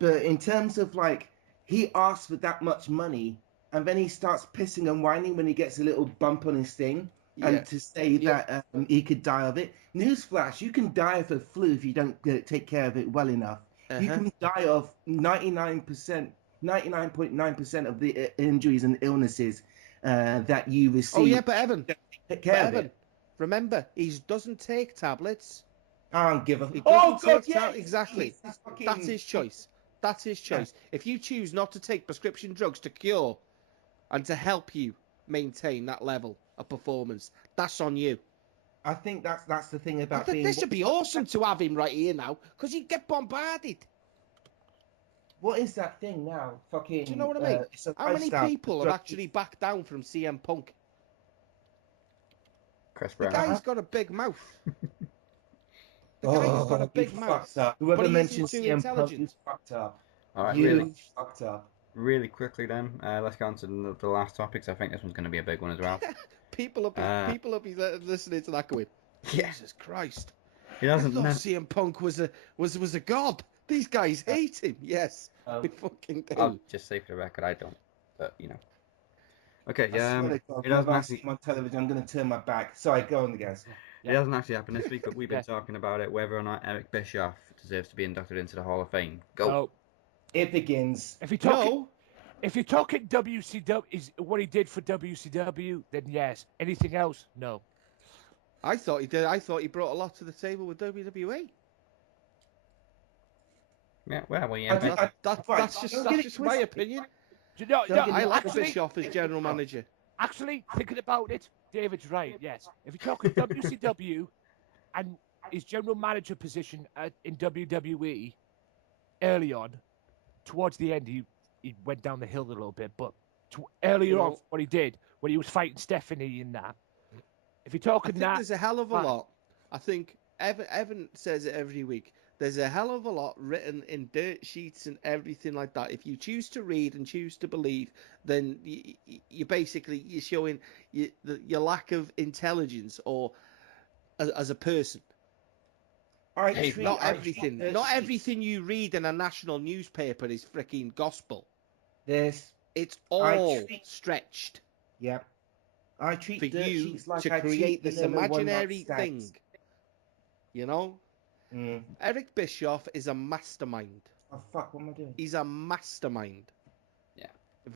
But in terms of like, he asks for that much money, and then he starts pissing and whining when he gets a little bump on his thing, and to say that he could die of it. Newsflash: you can die of a flu if you don't take care of it well enough. You can die of 99.9% of the injuries and illnesses that you receive. Oh yeah, but Evan, Evan, remember, he doesn't take tablets. I don't give a. He Oh doesn't God, take yeah, exactly. That's his choice. That's his choice. If you choose not to take prescription drugs to cure and to help you maintain that level of performance, that's on you. I think that's the thing about being. This would be awesome to have him right here now, because he'd get bombarded. What is that thing now? Fucking. Do you know what I mean? How many people have actually backed down from CM Punk? Chris The Brown. guy's got a big mouth. The guy's got a big mouth. Fucked up. Whoever but he mentioned isn't too CM Punk intelligent. is fucked up. All right, You fucked up. really quickly then, let's go on to the last topics. I think this one's going to be a big one as well. People will be listening to that going, Jesus Christ. He I doesn't thought know. CM Punk was a god. These guys hate him. Yes, they fucking do. I'll just say for the record, I don't. But you know. Okay. I swear to God, It whenever doesn't I actually. see him on television, I'm going to turn my back. Sorry, go on, guys. It doesn't actually happen this week, but we've been talking about it. Whether or not Eric Bischoff deserves to be inducted into the Hall of Fame. Go. No. It begins. If you're talking WCW is what he did for WCW, then yes. Anything else, no. I thought he did. I thought he brought a lot to the table with WWE. Yeah. Well, yeah. That's just my opinion. I like Bischoff as general manager. Actually, thinking about it, David's right, yes. If you're talking WCW and his general manager position in WWE early on, towards the end, he went down the hill a little bit, but earlier on, what he did, when he was fighting Stephanie in that, if you're talking there's a hell of a lot. I think Evan says it every week. There's a hell of a lot written in dirt sheets and everything like that. If you choose to read and choose to believe, then you're showing your lack of intelligence or as a person. Not everything you read in a national newspaper is freaking gospel. It's all stretched. Yeah. I treat for dirt you sheets like to I create treat this vanilla imaginary one-night thing. stands. You know? Eric Bischoff is a mastermind. Oh fuck! What am I doing? He's a mastermind. Yeah.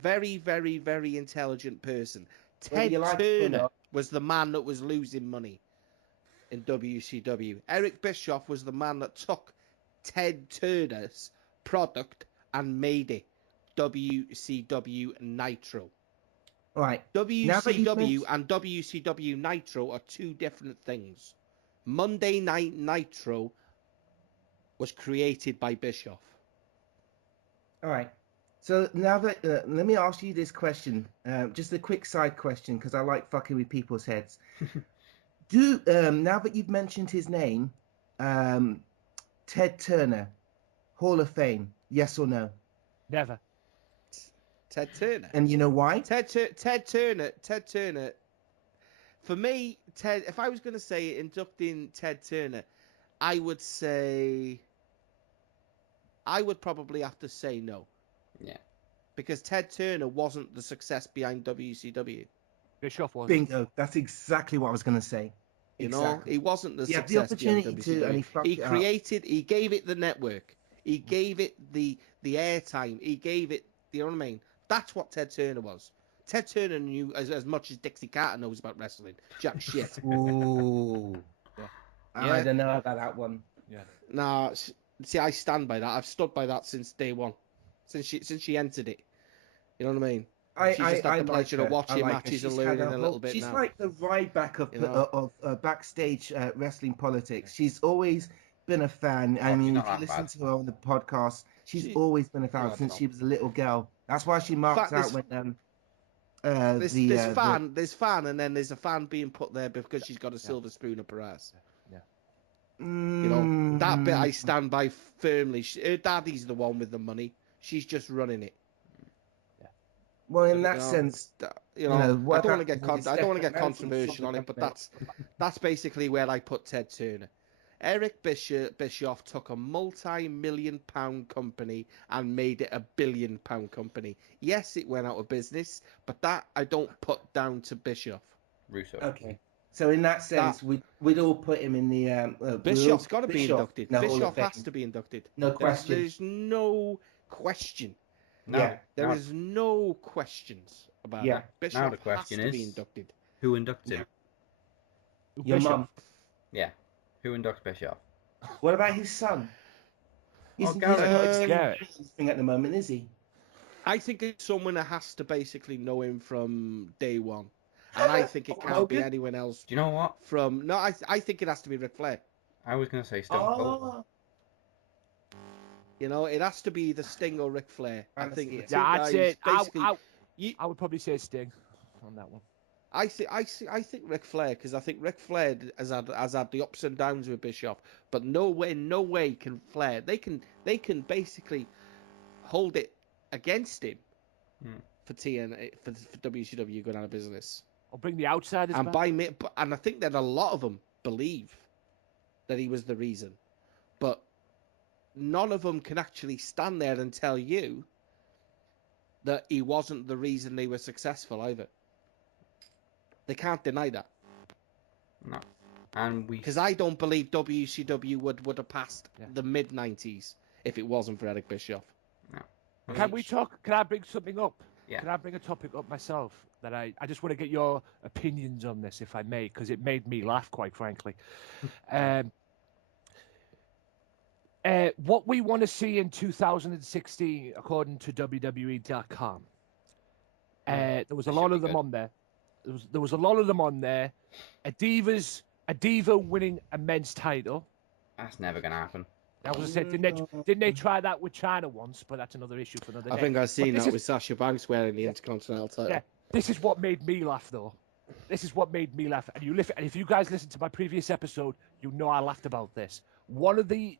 Very, very, very intelligent person. Whether Ted you like it or Turner not. was the man that was losing money in WCW. Eric Bischoff was the man that took Ted Turner's product and made it WCW Nitro. All right. WCW and WCW Nitro are two different things. Monday Night Nitro was created by Bischoff. All right. So now that let me ask you this question, just a quick side question because I like fucking with people's heads. Now that you've mentioned his name, Ted Turner, Hall of Fame, yes or no? Never. Ted Turner. And you know why? Ted Turner. For me, if I was going to say inducting Ted Turner, I would probably have to say no. Yeah. Because Ted Turner wasn't the success behind WCW. Bischoff was. Bingo. That's exactly what I was going to say. You know, he wasn't the He had success the opportunity behind to, and he WCW. fucked He it up. created, he gave it the network. He gave it the airtime. He gave it, you know what I mean? That's what Ted Turner was. Ted Turner knew as much as Dixie Carter knows about wrestling. Jack shit. Ooh. Yeah. I don't know about that one. Yeah. Nah, see, I stand by that. I've stood by that since day one. Since she entered it. You know what I mean? She's just had the pleasure of watching matches and learning a little bit she's now. She's like the Ryback of backstage wrestling politics. She's always been a fan. I mean, if you listen to her on the podcast, she's always been a fan since she was a little girl. That's why she marks out when there's fan, and then there's a fan being put there because she's got a silver spoon up her ass. Yeah. You know, that bit I stand by firmly. Her daddy's the one with the money. She's just running it. Well, in that sense, I don't want to get controversial on it, but that's basically where I put Ted Turner. Eric Bischoff took a multi-million-pound company and made it a billion-pound company. Yes, it went out of business, but that I don't put down to Bischoff. Russo. Okay. So in that sense, we'd all put him in the... Bischoff's got to be inducted. Bischoff has to be inducted. No question. There's no question. No, yeah. There is no questions about it. Bischoff now the question has to is, be inducted. Who inducted him? Your mum. Yeah. Who inducts Bischoff? What about his son? He's not anything at the moment, is he? I think it's someone that has to basically know him from day one. And I think it can't be anyone else. Do you know what? I think it has to be Ric Flair. I was going to say Stone Cold. You know, it has to be the Sting or Ric Flair. I think. I'd say I would probably say Sting on that one. I think Ric Flair, because I think Ric Flair has had the ups and downs with Bischoff, but no way can Flair. They can basically hold it against him for TNA for WCW going out of business. I'll bring the outsiders and back. And I think that a lot of them believe that he was the reason, but none of them can actually stand there and tell you that he wasn't the reason they were successful either. They can't deny that. No. And because I don't believe WCW would have passed the mid-90s if it wasn't for Eric Bischoff. No. Can we talk? Can I bring something up? Yeah. Can I bring a topic up myself that I just want to get your opinions on this, if I may, because it made me laugh, quite frankly. What we want to see in 2016, according to WWE.com, there was a lot of them on there. There was a lot of them on there. A diva winning a men's title. That's never going to happen. I was going to say, didn't they try that with China once? But that's another issue for another day. I think I've seen that with Sasha Banks wearing the Intercontinental title. Yeah, this is what made me laugh, though. This is what made me laugh. And if you guys listen to my previous episode, you know I laughed about this. One of the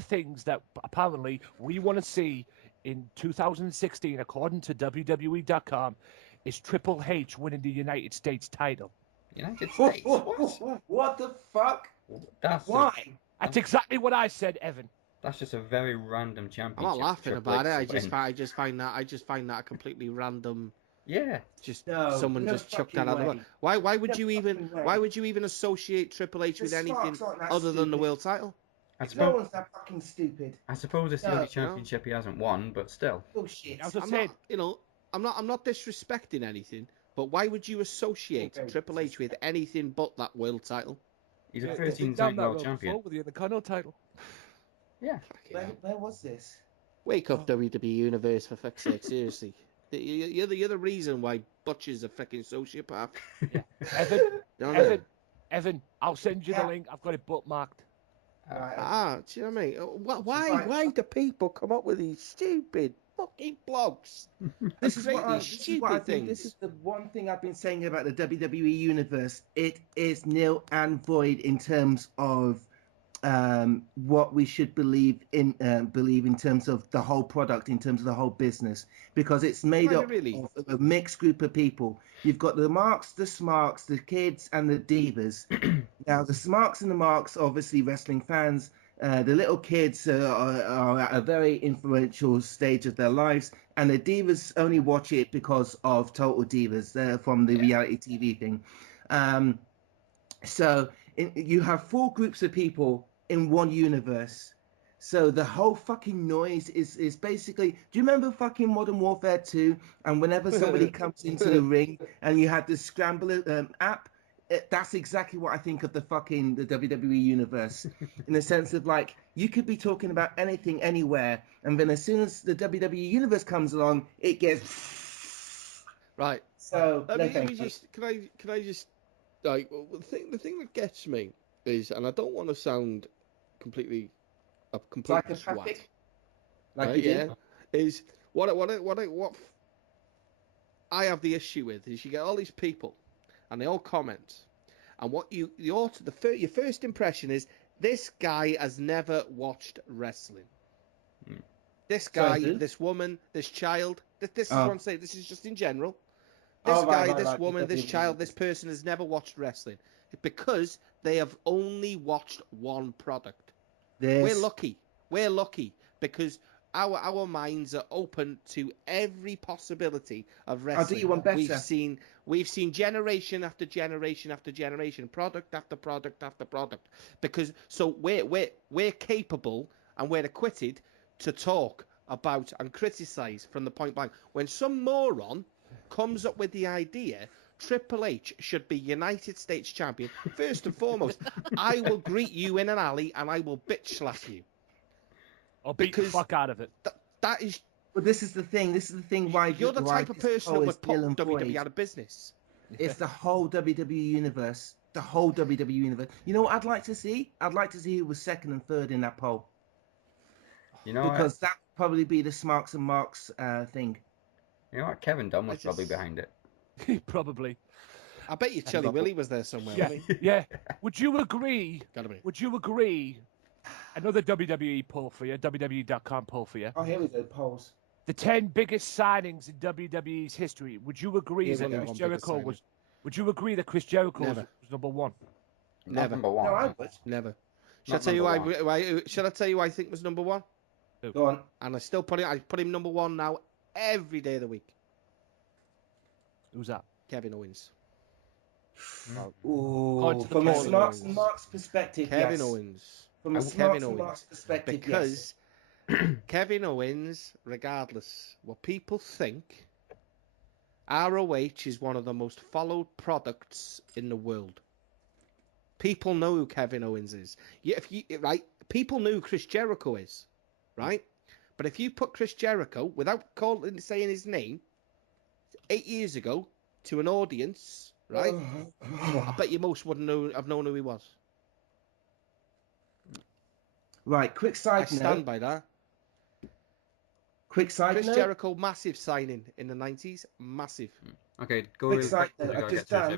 things that apparently we want to see in 2016, according to WWE.com, is Triple H winning the United States title. United States? What the fuck? Why? That's exactly what I said, Evan. That's just a very random championship. I'm not laughing about it. I just find that a completely random. Yeah. Just someone just chucked that out of the way. Why would you even associate Triple H with anything other than the world title? I No suppose, one's that fucking stupid. I suppose it's the No, only you championship he hasn't won, but still. Bullshit. I was just I'm saying, not, you know, I'm not disrespecting anything, but why would you associate Okay, Triple H with anything but that world title? He's a he's 13 been down time that world road champion. before with the Intercontinental title. Yeah. Where was this? Wake up, WWE Universe, for fuck's sake, seriously. You're the reason why Butcher's a fucking sociopath. Yeah. Evan, You know what I mean? Evan, I'll send you the link. I've got it bookmarked. Do you know what I mean? Right. Why do people come up with these stupid fucking blogs? This is what I Stupid think. This things. is the one thing I've been saying about the WWE universe. It is nil and void in terms of what we should believe in terms of the whole product, in terms of the whole business, because it's made up of a mixed group of people. You've got the marks, the smarks, the kids, and the divas. Now, the smarks and the marks, obviously wrestling fans. The little kids are at a very influential stage of their lives, and the divas only watch it because of Total Divas from the reality TV thing. You have 4 groups of people in one universe. So the whole fucking noise is basically. Do you remember fucking Modern Warfare 2? And whenever somebody comes into the ring and you had the Scrambler app, that's exactly what I think of the WWE universe, in the sense of, like, you could be talking about anything anywhere, and then as soon as the WWE universe comes along, it gets right. So Can I just like, the thing that gets me is, and I don't want to sound completely a complete swat, like you did. is what I have the issue with is you get all these people and they all comment, and what your first impression is, this guy has never watched wrestling. This guy, this woman, this child, this is what I'm saying. This is just in general. This woman, this child, this person has never watched wrestling because they have only watched one product. We're lucky because our minds are open to every possibility of wrestling. I'll do you one better. We've seen generation after generation after generation, product after product after product, because so we're capable and we're acquitted to talk about and criticize from the point blank. When some moron comes up with the idea Triple H should be United States champion, first and foremost, I will greet you in an alley and I will bitch slap you. I'll beat the fuck out of it. That is. But this is the thing. This is the thing. Why you're the type of person that would put WWE out of business? It's the whole WWE universe. The whole WWE universe. You know what I'd like to see? I'd like to see who was second and third in that poll. You know, because that would probably be the Smarks and Marks thing. You know what? Kevin Dunn was probably behind it. Probably. I bet you Chili Willy was there somewhere. Yeah, yeah. Would you agree? Gotta be. Would you agree? Another WWE poll for you, WWE.com poll for you. Oh, here we go, polls. The 10 biggest signings in WWE's history. Would you agree that Chris Jericho was? Would you agree that Chris Jericho was number one? Never. Number one. No, I would. Never. Shall I tell you why? Shall I tell you who I think was number one? Go on. And I still put him number one now every day of the week. Who's that? Kevin Owens. Ooh, from a Smarks and Marks perspective, Kevin Owens. From a Smarks and Marks perspective, because Kevin Owens, regardless what people think, ROH is one of the most followed products in the world. People know who Kevin Owens is. Right? People knew who Chris Jericho is, right? But if you put Chris Jericho, without saying his name, 8 years ago to an audience, right? I bet you most wouldn't have known who he was. Right, quick side note. I stand by that. Quick side note. Chris Jericho, massive signing in the 90s. Massive. Okay, go quick side note. I've just done.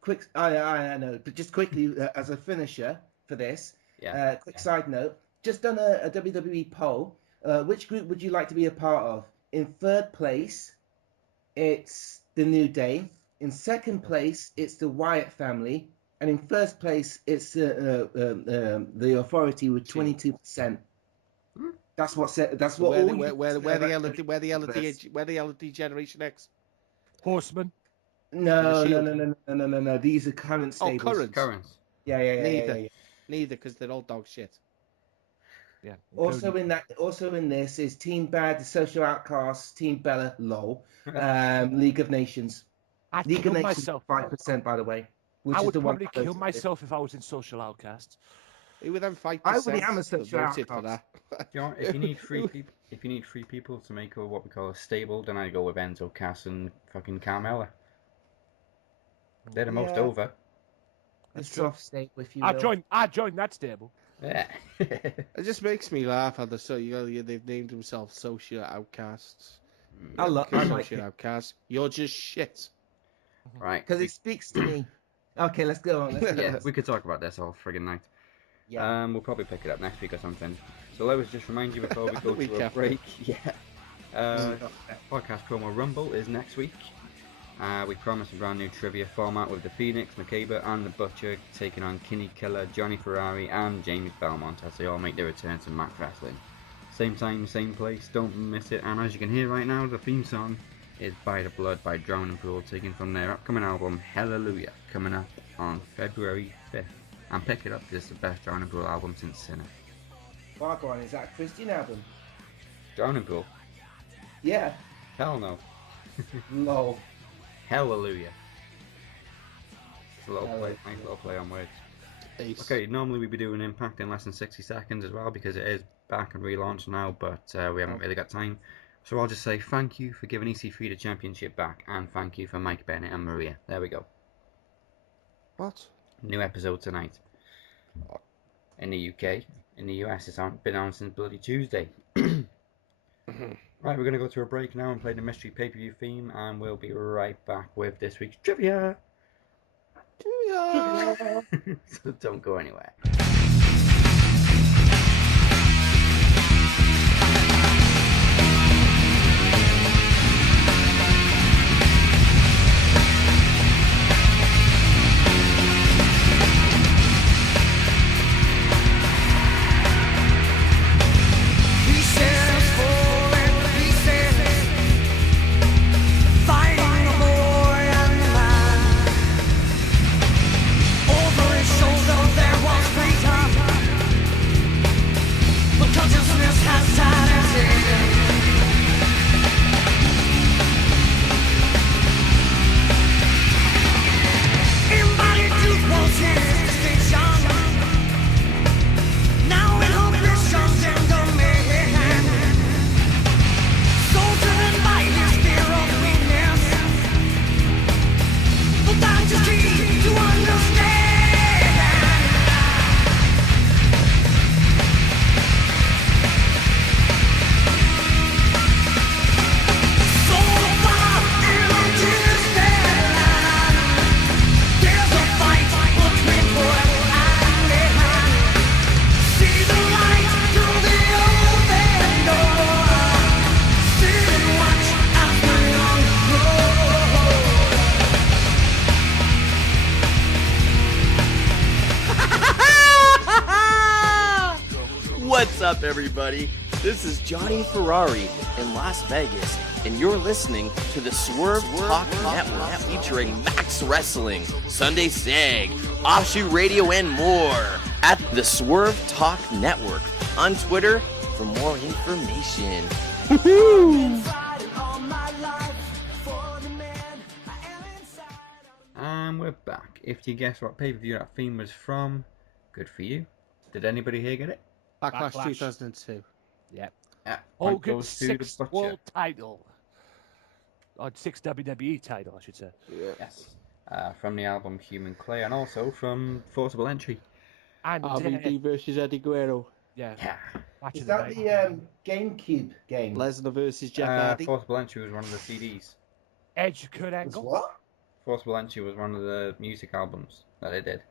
Quick, I know, but just quickly, as a finisher for this, quick side note. Just done a WWE poll. Which group would you like to be a part of? In third place, it's the New Day. In second place, it's the Wyatt family. And in first place, it's the Authority with 22%. That's what said. That's what. Where the LD Generation X? Horseman. No. These are current stables. Oh, current. Yeah. Neither, because they're all dog shit. Yeah. Also in this is Team Bad, The Social Outcasts, Team Bella, LOL, League of Nations. I'd League kill of Nations myself. 5%, by the way. Which I is would the one probably I kill voted myself if I was in Social Outcast. Who were them 5%? I already am a that social voted for outcast. that? You know, if you need three people to make what we call a stable, then I go with Enzo, Cass, and fucking Carmella. They're the most Yeah. over. The soft stable, if you I will. joined that stable. Yeah. It just makes me laugh how they've named themselves social outcasts. I like social it. outcasts. You're just shit. Right. Because it speaks to me. Okay, let's go on. Yeah, we could talk about this all friggin' night. Yeah. We'll probably pick it up next week or something. So let us just remind you before we go Week to a after. break. Yeah. Podcast promo Rumble is next week. We promised a brand new trivia format with the Phoenix, Makeba, and the Butcher taking on Kinney Killer, Johnny Ferrari, and James Belmont as they all make their return to Mac Wrestling. Same time, same place, don't miss it. And as you can hear right now, the theme song is By the Blood by Drowning Pool, taken from their upcoming album Hallelujah, coming up on February 5th. And pick it up, this is the best Drowning Pool album since Sinner. Bargon, is that a Christian album? Drowning Pool? Yeah. Hell no. No. Hallelujah. It's a little play, nice little play on words. Ace. Okay, normally we'd be doing Impact in less than 60 seconds as well because it is back and relaunched now, but we haven't really got time. So I'll just say thank you for giving EC3 the championship back, and thank you for Mike Bennett and Maria. There we go. What? New episode tonight. In the UK. In the US, it's been on since bloody Tuesday. Right, we're going to go to a break now and play the mystery pay-per-view theme, and we'll be right back with this week's trivia. So don't go anywhere. What's up, everybody? This is Johnny Ferrari in Las Vegas, and you're listening to the Swerve Talk Network featuring Max Wrestling, Sunday Sag, Offshoot Radio, and more at the Swerve Talk Network on Twitter for more information. Woohoo! And we're back. If you guess what pay-per-view that theme was from, good for you. Did anybody here get it? Backlash 2002. Yep. Point Hogan's goes to the sixth Butcher. world title. Or sixth WWE title, I should say. Yes. From the album Human Clay, and also from Forcible Entry. And RVD versus Eddie Guerrero. yeah. Yeah. Is that the GameCube game? Lesnar versus Jeff Hardy. Forcible Entry was one of the CDs. Edge Kurt Angle. What? Forcible Entry was one of the music albums that they did.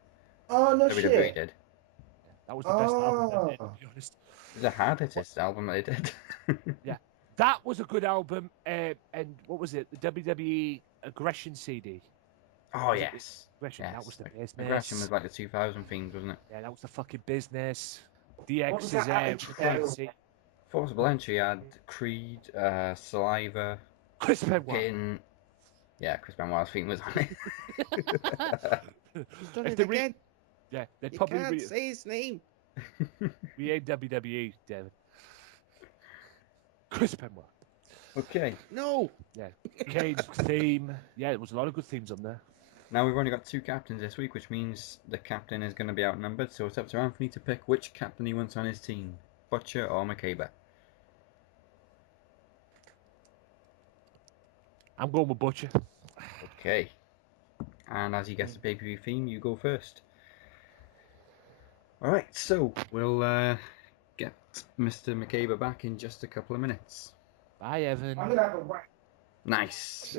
Oh, no WWE shit. did. That was the best album they did, to be honest. It was a hard-hittest album that they did. Yeah. That was a good album. And what was it? The WWE Aggression CD. Oh, yes. Aggression. Yes. That was the business. Aggression was like the 2000 themes, wasn't it? Yeah, that was the fucking business. What was DX is that? Forcible Entry had Creed, Saliva, Chris Benoit. Kitten. Yeah, Chris Benoit's theme was on it. He's done If it they again. Yeah, they'd You probably can't say his name. we ain't WWE, David. Chris Benoit. Okay. No. Yeah, Cage's theme. Yeah, there was a lot of good themes on there. Now we've only got 2 captains this week, which means the captain is going to be outnumbered. So it's up to Anthony to pick which captain he wants on his team, Butcher or Makeba. I'm going with Butcher. Okay. And as he gets the pay-per-view theme, you go first. Alright, so we'll get Mr. Makeba back in just a couple of minutes. Bye, Evan. I'm gonna have a whack. Nice.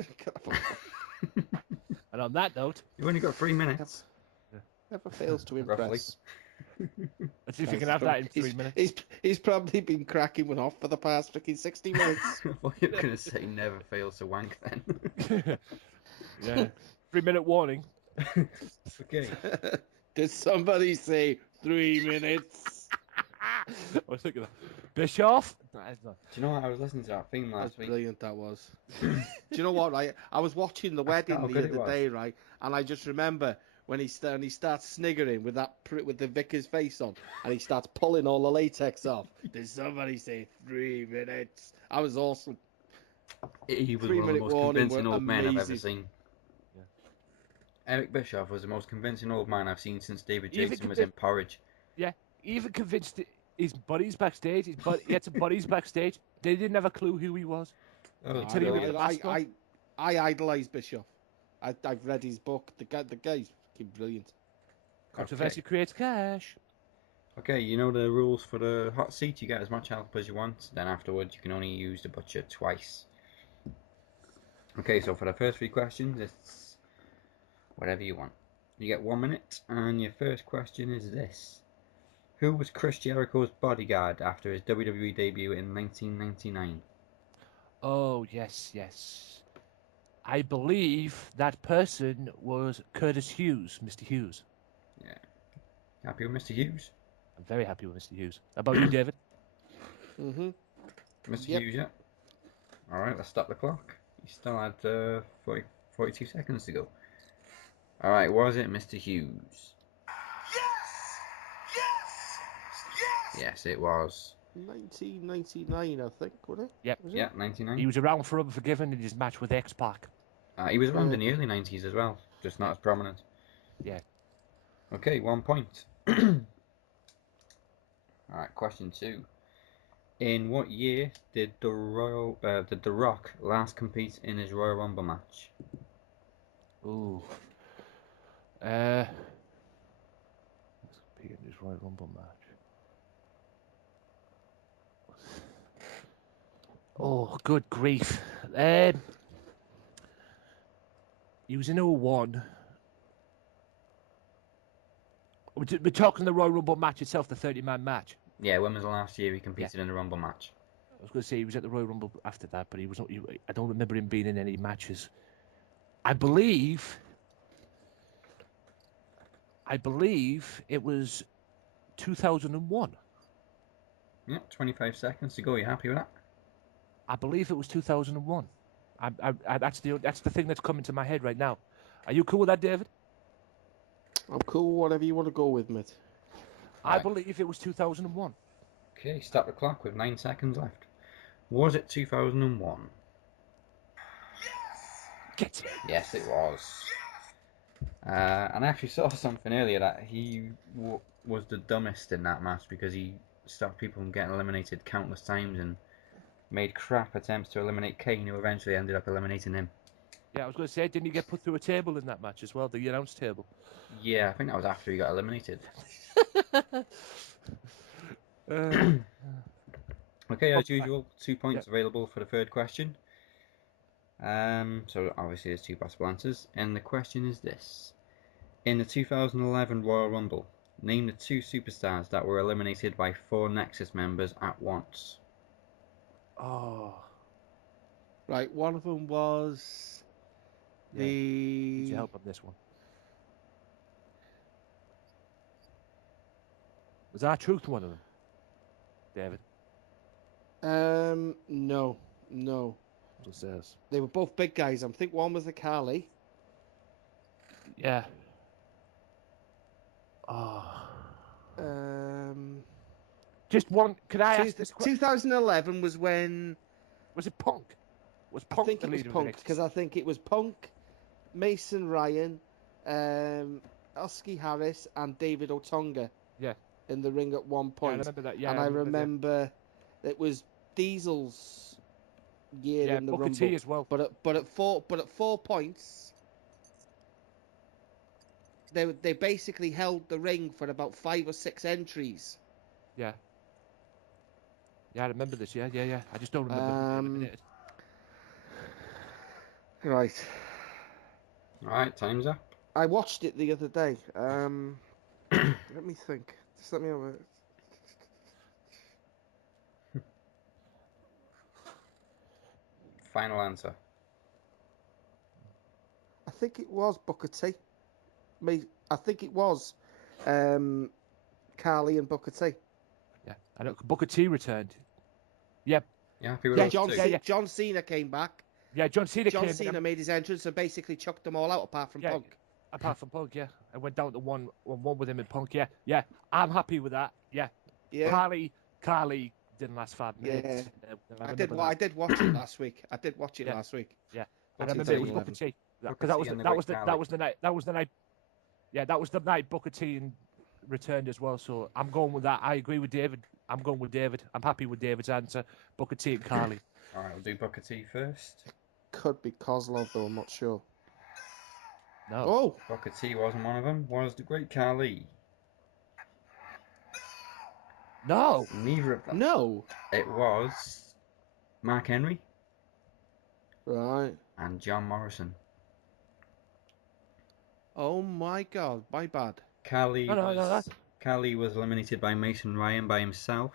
And on that note, You've only got 3 minutes. Never fails to impress. Roughly. let's see if you can have that in 3 minutes. He's probably been cracking one off for the past freaking 60 minutes. Well, you're going to say never fails to wank then. Yeah. 3 minute warning. Okay. Did somebody say 3 minutes? I was thinking of Bischoff. No, it's not. Do you know what? I was listening to that theme last That's week. brilliant, that was. Do you know what, right? I was watching the wedding how the good it other was. day, right? And I just remember when he starts sniggering with with the vicar's face on, and he starts pulling all the latex off. Did somebody say 3 minutes? I was awesome. He was 3 one of the minute most warning convincing were old men I've ever amazing. seen. Yeah. Eric Bischoff was the most convincing old man I've seen since David Even Jason was in Porridge. Yeah, he even convinced his buddies backstage. He had some buddies backstage. They didn't have a clue who he was. Oh, Until he no. was the mascot. I idolise Bischoff. I've read his book. The guy's fucking brilliant. Controversy creates cash. Okay, you know the rules for the hot seat. You get as much help as you want. Then afterwards, you can only use the butcher twice. Okay, so for the first 3 questions, it's whatever you want. You get 1 minute, and your first question is this. Who was Chris Jericho's bodyguard after his WWE debut in 1999? Oh, yes. I believe that person was Curtis Hughes, Mr. Hughes. Yeah. Happy with Mr. Hughes? I'm very happy with Mr. Hughes. How about you, David? Mm-hmm. Mr. Yep. Hughes, yeah. Alright, let's stop the clock. You still had 42 seconds to go. Alright, was it Mr. Hughes? Yes, it was. 1999, I think, wasn't it? Yep. Was it? Yeah, 99. He was around for Unforgiven in his match with X-Pac. He was around in the early 90s as well, just not as prominent. Yeah. Okay, 1 point. Alright, question 2. In what year did The Rock last compete in his Royal Rumble match? Ooh. Let's begin this Royal Rumble match. Oh, good grief. He was in 01. We're talking the Royal Rumble match itself, the 30-man match. Yeah, when was the last year he competed in a Rumble match? I was going to say he was at the Royal Rumble after that, but he was not. I don't remember him being in any matches. I believe it was 2001. Yeah, 25 seconds to go. You happy with that? I believe it was 2001. That's the thing that's coming to my head right now. Are you cool with that, David? I'm cool, whatever you want to go with, mate. I believe it was 2001. Okay, start the clock with 9 seconds left. Was it 2001? Get it. Yes, it was. And I actually saw something earlier that he was the dumbest in that match because he stopped people from getting eliminated countless times and made crap attempts to eliminate Kane, who eventually ended up eliminating him. Yeah, I was going to say, didn't he get put through a table in that match as well, the announce table? Yeah, I think that was after he got eliminated. Okay, as usual, 2 points available for the third question. So obviously there's 2 possible answers, and the question is this. In the 2011 Royal Rumble, name the 2 superstars that were eliminated by 4 Nexus members at once. Oh. Right, one of them was Need your help on this one. Was R-Truth one of them, David? No. It says. They were both big guys. I think one was the Carly. Yeah. Oh. Just one. Could I ask this 2011 was when. Was it Punk? Was Punk I think the it was leader Punk because I think it was Punk, Mason Ryan, Oski Harris, and David Otunga. Yeah. In the ring at one point. Yeah, I remember that. Yeah, and I remember it was Diesel's year in the Booker Rumble. T as well. But at 4 points, they basically held the ring for about 5 or 6 entries. Yeah. Yeah, I remember this. Yeah. I just don't remember. Right. Alright, time's up. I watched it the other day. Let me think. Just let me have a... Final answer. I think it was Booker T. I think it was Carly and Booker T. Yeah, I know Booker T returned. Yep. Yeah, John Cena came back. Yeah, John Cena made his entrance and basically chucked them all out apart from Punk. Apart from Punk, yeah. I went down to one with him in Punk, yeah. I'm happy with that, yeah. Carly didn't last 5 minutes. Yeah. I did watch it last week. Yeah. I remember it was Booker T. Because that was the night. Yeah, that was the night Booker T returned as well. So I'm going with that. I agree with David. I'm going with David. I'm happy with David's answer. Booker T and Carly. All right, we'll do Booker T first. Could be Kozlov though. I'm not sure. No. Oh, Booker T wasn't one of them. Was the great Carly? No. Neither of them. No. It was Mark Henry. Right. And John Morrison. Oh my God, my bad. Carly was eliminated by Mason Ryan by himself.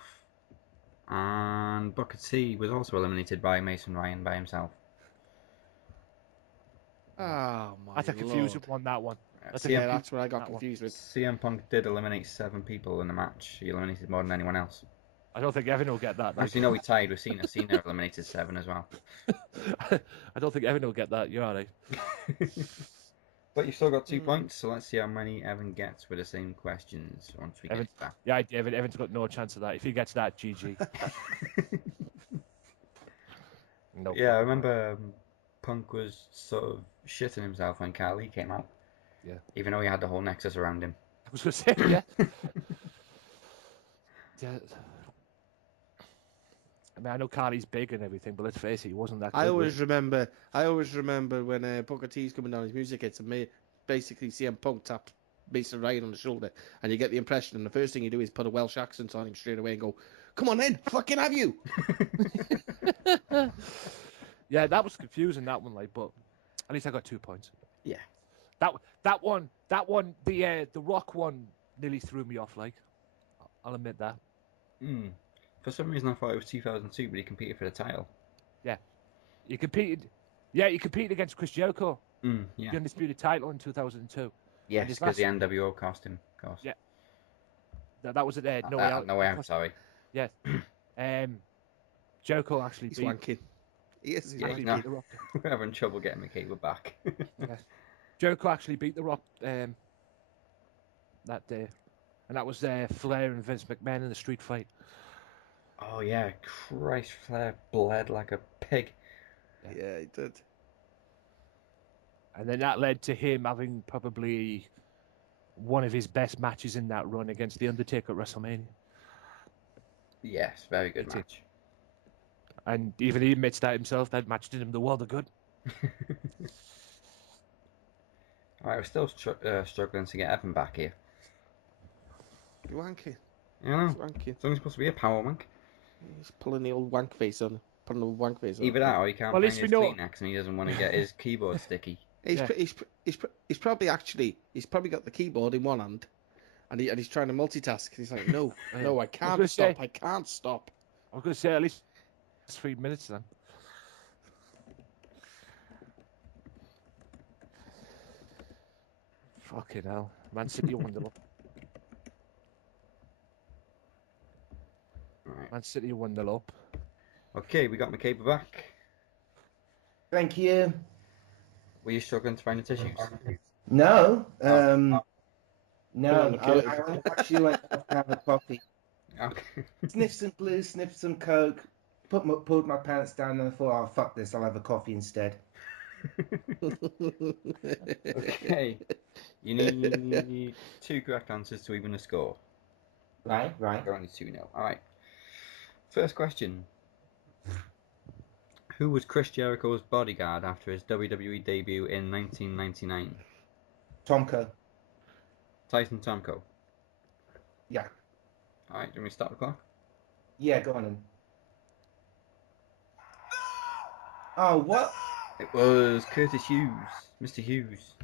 And Booker T was also eliminated by Mason Ryan by himself. Oh my That's a confusing one, that one. That's where I got confused with. CM Punk did eliminate 7 people in the match. He eliminated more than anyone else. I don't think Evan will get that. Actually, no, he tied with Cena. Cena eliminated 7 as well. I don't think Evan will get that. You're all right. But you've still got 2 points, so let's see how many Evan gets with the same questions once we get to that. Yeah, Evan's got no chance of that. If he gets that, GG. No. Yeah, I remember Punk was sort of shitting himself when Carly came out. Yeah. Even though he had the whole Nexus around him. I was going to say, yeah. Yeah. I mean, I know Carly's big and everything, but let's face it, he wasn't that good. I always remember when Booker T's coming down, his music hits, and basically CM Punk tapped Mason Ryan on the shoulder, and you get the impression, and the first thing you do is put a Welsh accent on him straight away and go, "Come on then, fucking have you!" Yeah, that was confusing, that one, like, but at least I got 2 points. Yeah. That one, the Rock one nearly threw me off, like. I'll admit that. For some reason I thought it was 2002, but he competed for the title. Yeah. He competed against Chris Jericho. Yeah. The undisputed title in 2002. Yes, because the NWO cost him, of course. Yeah. That was it there. No way out, sorry. Yeah. Jericho actually He's wanking. He's beat The Rock. We're having trouble getting Makeba back. Yeah. Jericho actually beat The Rock that day. And that was Flair and Vince McMahon in the street fight. Oh, yeah. Christ, Flair bled like a pig. Yeah, he did. And then that led to him having probably one of his best matches in that run against The Undertaker at WrestleMania. Yes, very good match. And even he admits that himself, that match did him the world of good. Alright, we're still struggling to get Evan back here. You wanking? Yeah, it's only supposed to be a power wank. He's pulling the old wank face on. Putting the wank face on. Either that or he can't find his Kleenex and he doesn't want to get his keyboard sticky. He's probably got the keyboard in one hand, and he's trying to multitask. He's like, no, I can't stop. I can't stop. I was going to say at least 3 minutes then. Fucking hell, Man City won Right. Man City 1-0 up. Okay, we got Makeba back. Thank you. Were you struggling to find the tissues? No. No, I actually went off to have a coffee. Okay. Sniffed some glue, sniffed some coke, pulled my pants down, and I thought, oh, fuck this, I'll have a coffee instead. Okay. You need 2 correct answers to even a score. Right. You're only 2-0. Alright. First question. Who was Chris Jericho's bodyguard after his WWE debut in 1999? Tomko. Tyson Tomko. Yeah. Alright, do you want me to start the clock? Yeah, go on then. Oh, what? It was Curtis Hughes. Mr. Hughes.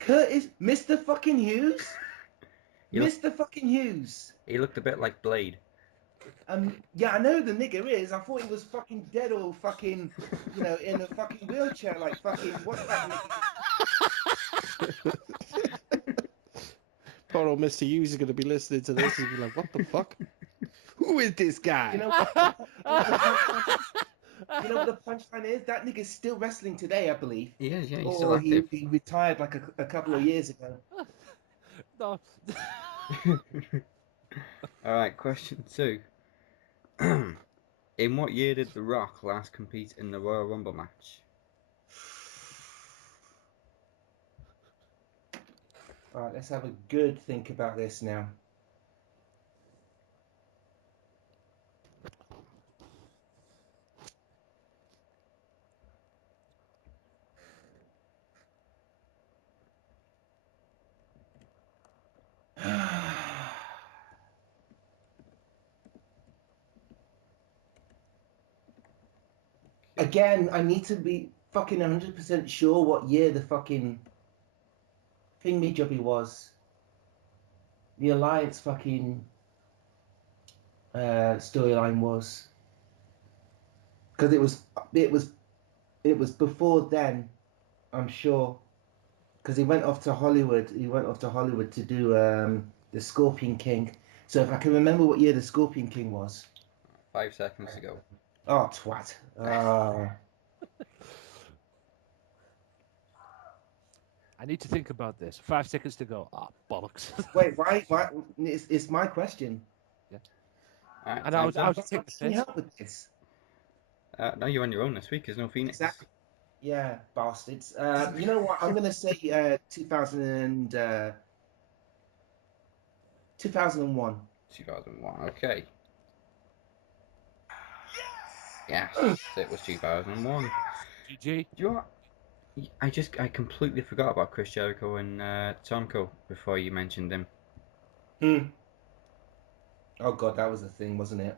Curtis? Mr. fucking Hughes? Mr. fucking Hughes. He looked a bit like Blade. Yeah, I know who the nigger is. I thought he was fucking dead or fucking, you know, in a fucking wheelchair, like fucking, what's that nigger? Poor old Mr. Hughes is going to be listening to this and be like, what the fuck? Who is this guy? You know what the punchline is? That nigga's still wrestling today, I believe. He is, yeah, he's or still active. He retired like a couple of years ago. No. Alright, question 2. In what year did The Rock last compete in the Royal Rumble match? Alright, let's have a good think about this now. Again, I need to be fucking 100% sure what year the fucking thingy-jobby was. The Alliance fucking storyline was. Because it was before then, I'm sure. Because he went off to Hollywood. He went off to Hollywood to do the Scorpion King. So if I can remember what year the Scorpion King was. 5 seconds ago. Oh, twat. I need to think about this. 5 seconds to go. Ah, bollocks. Wait, why? It's my question. Yeah. Alright, And I was thinking Can you help with this? no, you're on your own this week. There's no Phoenix. Exactly. Yeah, bastards. You know what? I'm going to say 2001. 2001, okay. Yes, it was 2001. GG. Do you know what? I completely forgot about Chris Jericho and Tomko before you mentioned him. Oh god, that was a thing, wasn't it?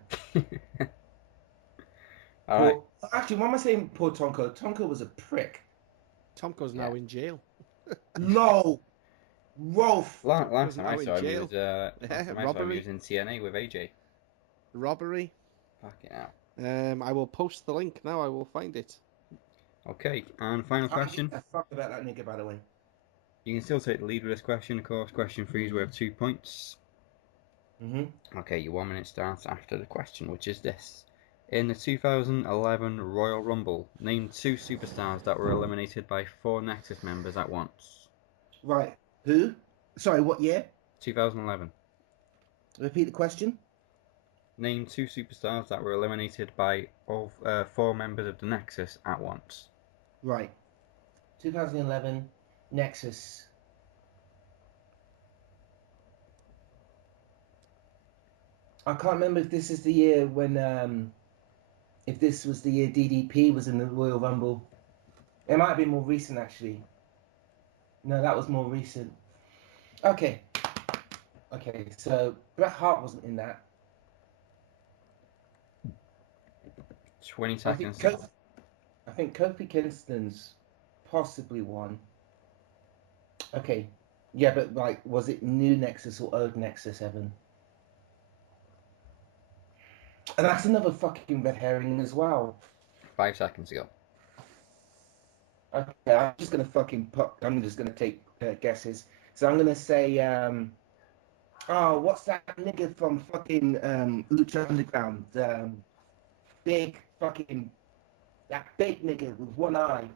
Alright. Actually, why am I saying poor Tonko? Tonko was a prick. Tomko's now in jail. No! Rolf! Last time I now saw in him, he jail. was in TNA with AJ. Robbery. Fucking hell. I will post the link now. I will find it. Okay, and final question. I fuck about that nigga, by the way. You can still take the lead with this question. Of course, question 3 is worth 2 points. Okay, your 1 minute starts after the question, which is this. In the 2011 Royal Rumble, name 2 superstars that were eliminated by 4 Nexus members at once. Right. Who? Sorry, what year? 2011. Repeat the question. Name 2 superstars that were eliminated by all 4 members of the Nexus at once. Right. 2011 Nexus. I can't remember if this is the year when if this was the year DDP was in the Royal Rumble. It might be more recent, actually. No, that was more recent. Okay, so Bret Hart wasn't in that. 20 seconds. I think Kofi Kingston's possibly one. Okay, yeah, but like, was it new Nexus or old Nexus, Evan? And that's another fucking red herring as well. 5 seconds ago. Okay, I'm just gonna take guesses. So I'm gonna say, what's that nigga from fucking Lucha Underground? That big nigga with one eye.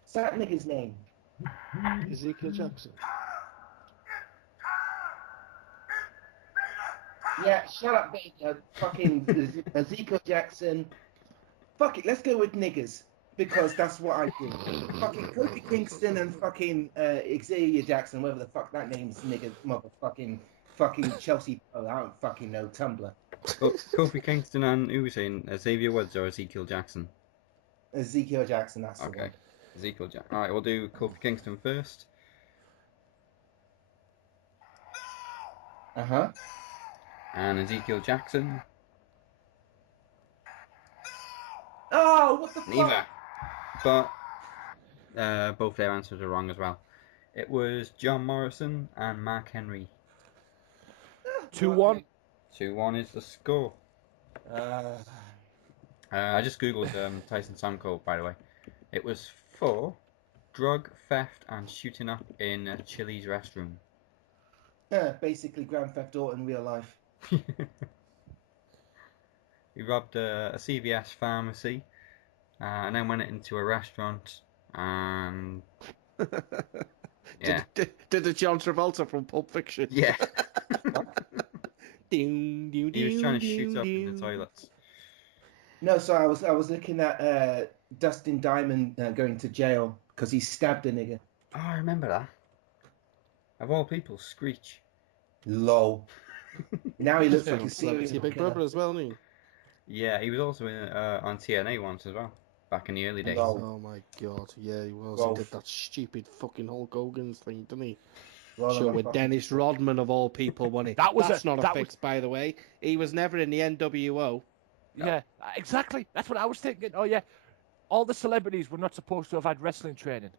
What's that nigga's name? Ezekiel Jackson. Yeah, shut up, baby. Fucking Ezekiel Jackson. Fuck it, let's go with niggers. Because that's what I do. Fucking Kofi Kingston and fucking Xavier Jackson, whatever the fuck that name's, nigger, motherfucking fucking Chelsea. Oh, I don't fucking know, Tumblr. Kofi Kingston and who was saying? Xavier Woods or Ezekiel Jackson? Ezekiel Jackson, that's the Okay. one. Ezekiel Jackson. Alright, we'll do Kofi Kingston first. Uh-huh. And Ezekiel Jackson. Oh, what the Neither. fuck? But both their answers are wrong as well. It was John Morrison and Mark Henry. 2-1. 2-1 is the score. I just googled Tyson Samko, by the way. It was for drug, theft, and shooting up in a Chili's restroom. Yeah, basically Grand Theft Auto in real life. He robbed a CVS pharmacy and then went into a restaurant and yeah. Did the John Travolta from Pulp Fiction? Yeah. He was trying to shoot up in the toilets. No, so I was looking at Dustin Diamond going to jail because he stabbed a nigger. Oh, I remember that. Of all people, Screech. Lol. Now he looks like a Celebrity serial Big killer. Brother as well, isn't he? Yeah, he was also on TNA once as well, back in the early days. Lol. Oh my god, yeah, he was. Rolf. He did that stupid fucking Hulk Hogan's thing, didn't he? Roll Sure, on with fucking- Dennis Rodman of all people, wasn't he? That's not a fix, by the way. He was never in the NWO. No. Yeah, exactly. That's what I was thinking. Oh yeah, all the celebrities were not supposed to have had wrestling training.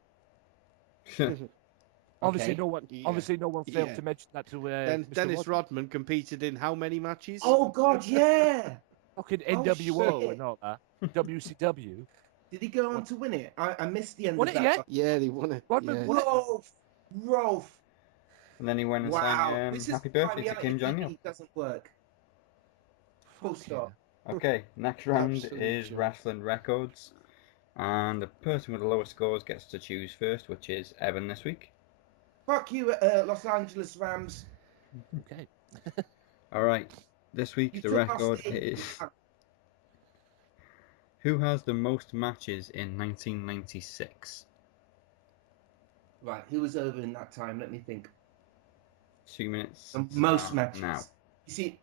Obviously, Okay. no one. Yeah. Obviously, no one failed Yeah. to mention that to. Then Mr. Dennis Rodman. Rodman competed in how many matches? Oh god, yeah. Fucking Oh, NWO shit. and all that. WCW. Did he go on to win it? I missed the end Won of it that. yet? Yeah, he won it. Rodman yeah. won it. Rolf. And then he went and Wow. sang This is Happy why Birthday to Kim reality Jong-il. TV doesn't work. Full stop. Okay, next round Absolute is joke. wrestling records. And the person with the lowest scores gets to choose first, which is Evan this week. Fuck you, Los Angeles Rams. Okay. Alright, this week You the took our record stadium. is... Who has the most matches in 1996? Right, who was over in that time? Let me think. 2 minutes. The most start matches. Now. You see,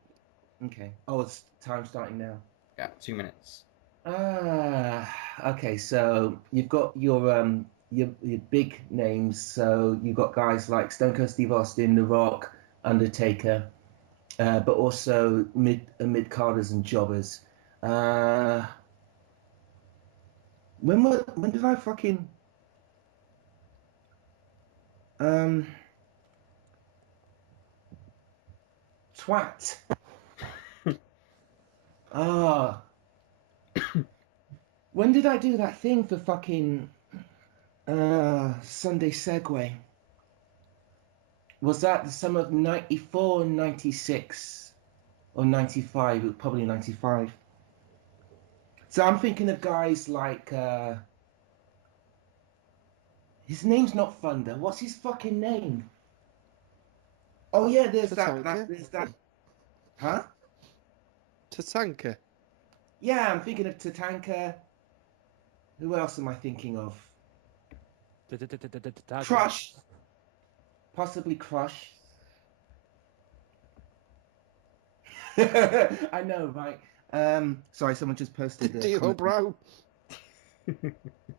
okay. Oh, it's time starting now. Yeah, 2 minutes. Okay. So you've got your big names. So you've got guys like Stone Cold Steve Austin, The Rock, Undertaker, but also mid carders and jobbers. When did I fucking twat? When did I do that thing for fucking Sunday Segway? Was that the summer of 94 and 96? Or 95? It was probably 95. So I'm thinking of guys like his name's not Thunder. What's his fucking name? Oh yeah, there's that. Huh? Tatanka. Yeah, I'm thinking of Tatanka. Who else am I thinking of? Crush. Possibly Crush. I know, right? Sorry, someone just posted. D'Lo Brown.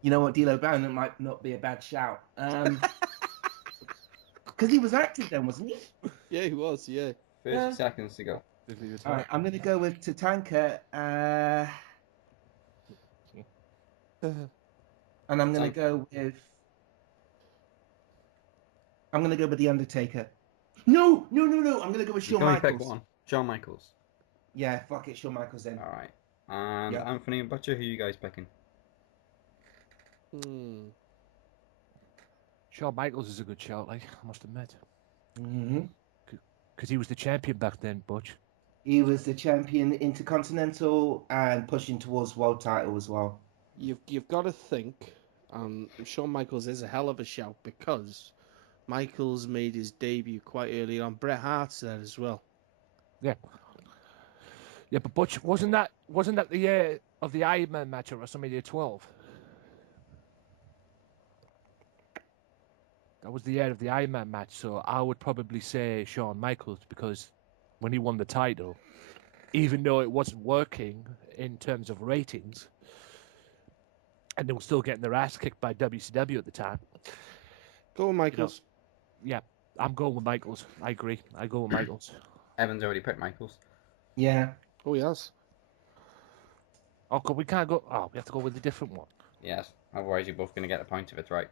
You know what, D'Lo Brown? It might not be a bad shout. Because he was active then, wasn't he? Yeah, he was. Yeah. 30 seconds to go. All right, I'm gonna go with Tatanka. And I'm gonna go with. I'm gonna go with the Undertaker. No. I'm gonna go with Shawn You can only pick Michaels. one. Shawn Michaels. Yeah, fuck it, Shawn Michaels then. Alright. And Yeah. Anthony and Butcher, who are you guys picking? Shawn Michaels is a good shout, like I must admit, Mm-hmm. because he was the champion back then, Butch. He was the champion intercontinental and pushing towards world title as well. You've got to think, Shawn Michaels is a hell of a shout because Michaels made his debut quite early on. Bret Hart's there as well. Yeah. Yeah, but Butch, wasn't that the year of the Iron Man match at WrestleMania 12? That was the year of the Iron Man match, so I would probably say Shawn Michaels, because when he won the title, even though it wasn't working in terms of ratings, and they were still getting their ass kicked by WCW at the time. Go on, Michaels. Yeah, I'm going with Michaels. I agree. I go with Michaels. Evan's already picked Michaels. Yeah. Oh, yes. Oh, we can't go. Oh, we have to go with a different one. Yes, otherwise you're both going to get the point if it's right.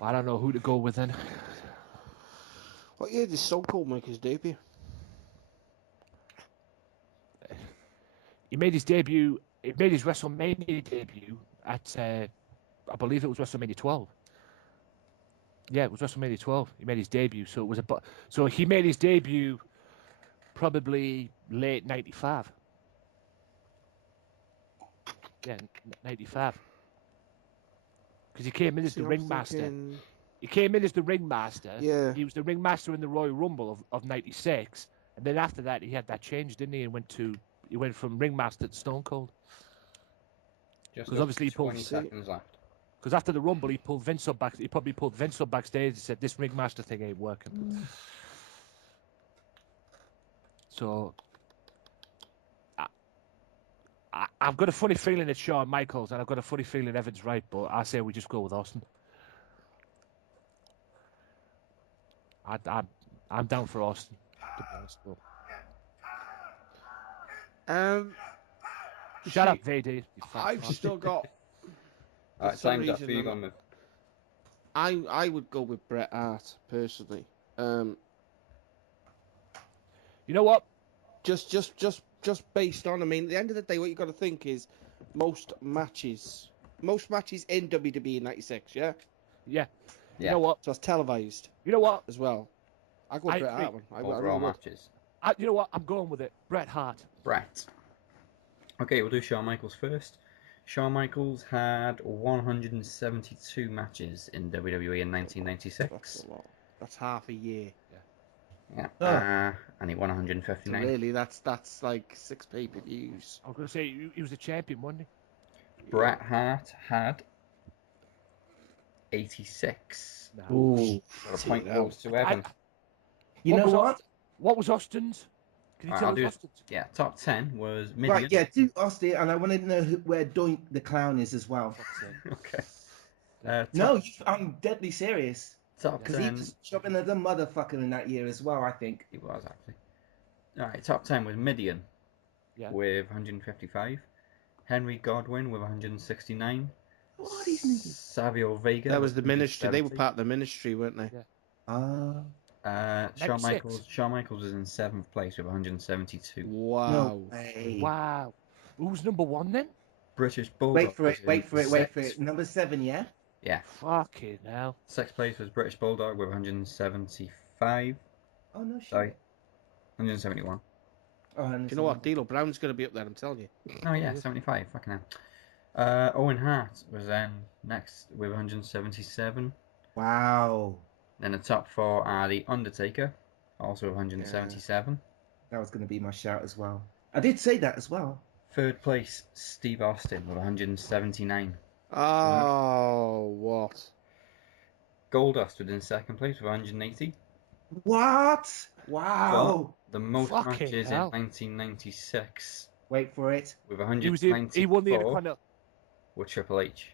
Well, I don't know who to go with then. What year did Stone Cold make his debut? He made his debut. He made his WrestleMania debut at, I believe it was WrestleMania 12. Yeah, it was WrestleMania 12. He made his debut, so it was so he made his debut probably late '95. Yeah, '95. Because he came in as the ringmaster. He came in as the ringmaster. Yeah. He was the ringmaster in the Royal Rumble of '96, and then after that he had that change, didn't he? And he went from ringmaster to Stone Cold. Because obviously he pulled 20 seconds left. Because after the Rumble, he pulled Vince up back. He probably pulled Vince up backstage and said, "This ringmaster thing ain't working." So I've got a funny feeling it's Shawn Michaels, and I've got a funny feeling Evan's right, but I say we just go with Austin. I'm down for Austin. To be honest, but. Shut up, VD. I've still got. Alright, time's up. Who you going with? I would go with Bret Hart personally. You know what? Just based on. I mean, at the end of the day, what you got to think is most matches in WWE in '96. Yeah. Yeah. You know what? So it's televised. You know what? As well. I go with Bret Hart one. Overall matches. You know what? I'm going with it. Bret Hart. Bret. Okay, we'll do Shawn Michaels first. Shawn Michaels had 172 matches in WWE in 1996. That's a lot. That's half a year. Yeah. And he won 159. So really, that's like 6 pay-per-views. I was going to say, he was a champion, wasn't he? Bret Hart had 86. Ooh. Got a point goes to Evan. You know what? What was Austin's? Can you tell us Austin's? Yeah, top 10 was Midian. Right, yeah, do Austin, and I want to know where Doink the Clown is as well. Okay. No, I'm deadly serious. Top Because 10. he was chopping as a motherfucker in that year as well, I think. He was, actually. Alright, top 10 was Midian with 155. Henry Godwin with 169. What these niggas? Savio Vega. That was the ministry. They were part of the ministry, weren't they? Yeah. Shawn Michaels was in 7th place with 172. Wow. No way. Wow. Who's number 1 then? British Bulldog. Wait for it. Number 7, yeah? Yeah. Fucking hell. 6th place was British Bulldog with 175. Oh, no shit. Sorry. 171. Oh, Do you know what? D'Lo Brown's going to be up there, I'm telling you. Oh, yeah, 75. Fucking hell. Owen Hart was then next with 177. Wow. Then the top 4 are The Undertaker, also with 177. That was going to be my shout as well. I did say that as well. 3rd place, Steve Austin with 179. Oh, what? Goldust was in 2nd place with 180. What? Wow. But the most Fucking matches hell. in 1996 Wait for it. with He 194 won the Intercontinental. were Triple H.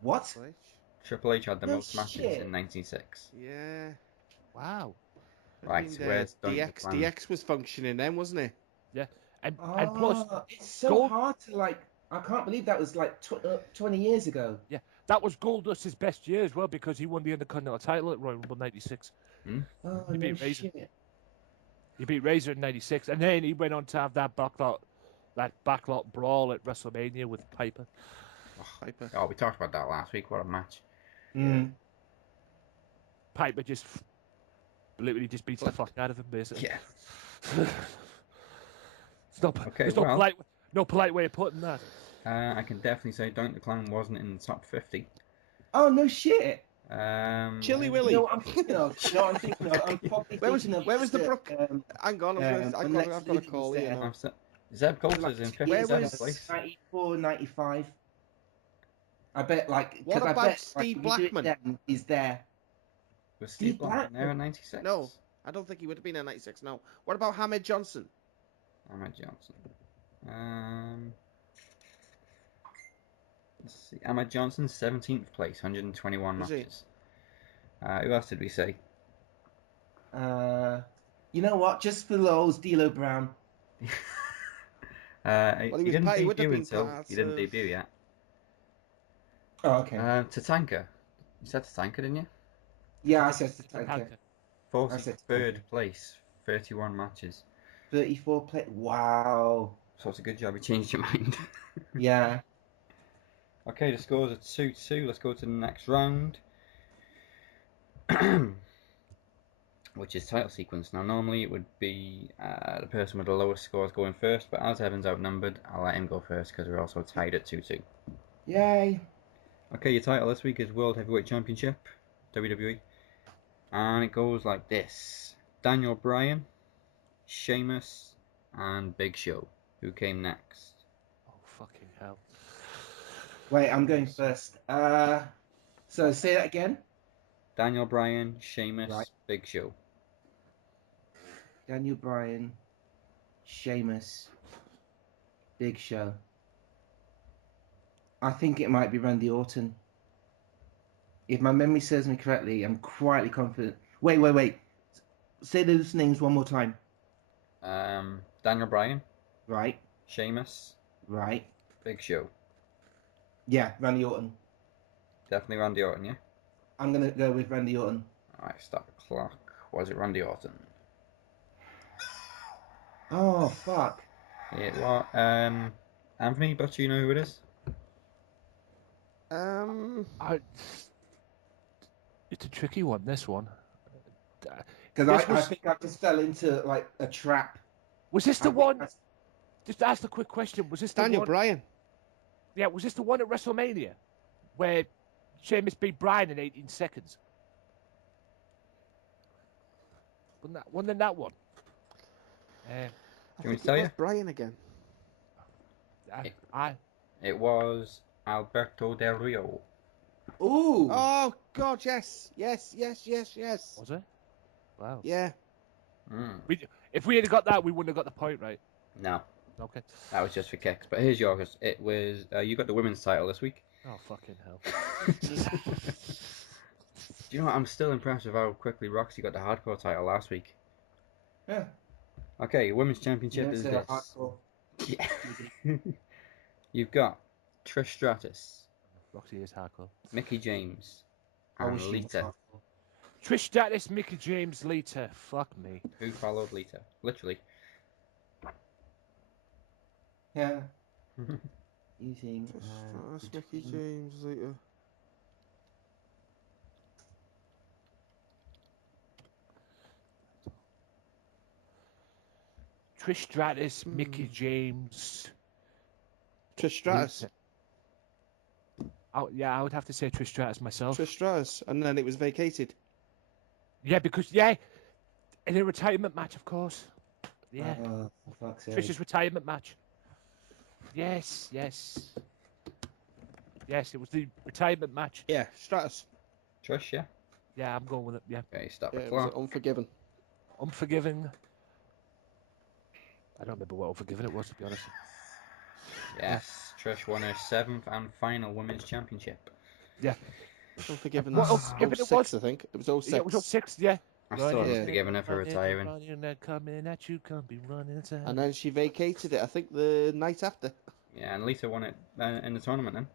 What? Triple H had the No most matches shit. in 96. Yeah. Wow. Right, so where's DX? DX was functioning then, wasn't it? Yeah. And plus, it's so hard to like. I can't believe that was like 20 years ago. yeah, that was Goldust's best year as well, because he won the Intercontinental title at Royal Rumble '96. Oh, He beat no Razor. shit. He beat Razor in '96, and then he went on to have that backlot brawl at WrestleMania with Piper. Piper. Oh, we talked about that last week. What a match. Mm. Piper just literally just beats the fuck out of him, basically. Yeah. There's no polite way of putting that. I can definitely say Doink the Clown wasn't in the top 50. Oh, no shit. Chili You Willy. know what I'm thinking of? I'm probably Where was thinking of the just, Brook? Hang on, I've got a call here now. Zeb Coulter's in 57th place. 94, 95. I bet, like, What because I about bet Steve like, if you do it Blackman? then, he's there. Was Steve Blackman there in Blackman? 96? No, I don't think he would have been in 96. No. What about Hamed Johnson? Ahmed Johnson. Let's see. Ahmed Johnson, 17th place, 121 Was he? matches. Who else did we say? You know what? Just for those, D'Lo Brown. He Well, didn't he would have debut been until part he didn't of- debut yet. Oh, okay. Tatanka. You said Tatanka, didn't you? Yeah, I said Tatanka. 43rd place, 31 matches. 34 play. Wow. So it's a good job you changed your mind. Yeah. Okay, the scores are 2-2. Let's go to the next round. Which is title sequence. Now, normally it would be the person with the lowest scores going first, but as Evan's outnumbered, I'll let him go first because we're also tied at 2-2. Yay. Okay, your title this week is World Heavyweight Championship, WWE. And it goes like this. Daniel Bryan, Sheamus, and Big Show. Who came next? Oh, fucking hell. Wait, I'm going first. So say that again. Daniel Bryan, Sheamus, Right. Big Show. Daniel Bryan, Sheamus, Big Show. I think it might be Randy Orton. If my memory serves me correctly, I'm quietly confident. Wait. Say those names one more time. Daniel Bryan, Right. Sheamus, Right. Big Show. Yeah, Randy Orton. Definitely Randy Orton, yeah? I'm going to go with Randy Orton. Alright, stop the clock. Was it Randy Orton? Oh, fuck. It was, Anthony Butcher, you know who it is? It's a tricky one, this one. Because This I was- think I just fell into, like, a trap. Was this I the think one? that's- Just ask the quick question. Was this the Daniel one? Bryan. Yeah, was this the one at WrestleMania where Sheamus beat Bryan in 18 seconds? Wasn't that one? I Can we think tell it you? was Bryan again. It was Alberto Del Rio. Ooh. Oh God, yes. Was it? Wow. Yeah. If we had got that, we wouldn't have got the point, right? No, Okay. that was just for kicks. But here's yours. It was you got the women's title this week. Oh, fucking hell. Do you know what? I'm still impressed with how quickly Roxy got the hardcore title last week. Yeah. Okay, your women's championship You is don't say this. hardcore. Yeah. You've got Trish Stratus, Roxy is hardcore. Mickey James, I and wish she was Lita. hardcore. Trish Stratus, Mickey James, Lita. Fuck me. Who followed Lita? Literally. Yeah. Using. That's Mickey James later. Trish Stratus, Mickey James. Trish Stratus. I would have to say Trish Stratus myself. Trish Stratus, and then it was vacated. Yeah, because in a retirement match, of course. Yeah, For fuck's sake. Trish's retirement match. Yes. Yes, it was the retirement match. Yeah, Stratus. Trish, yeah. Yeah, I'm going with it. Yeah, Okay, stop Yeah, the it was clock. Unforgiven. Unforgiving. I don't remember what Unforgiving it was, to be honest. Yes, Trish won her 7th and final women's championship. Yeah. Unforgiven. What was Unforgiven it 06, was? I think. It was 06. Yeah, it was 06, yeah. I still haven't Yeah. forgiven her for retiring. Coming at you, come be running inside. And then she vacated it, I think, the night after. Yeah, and Lita won it in the tournament then.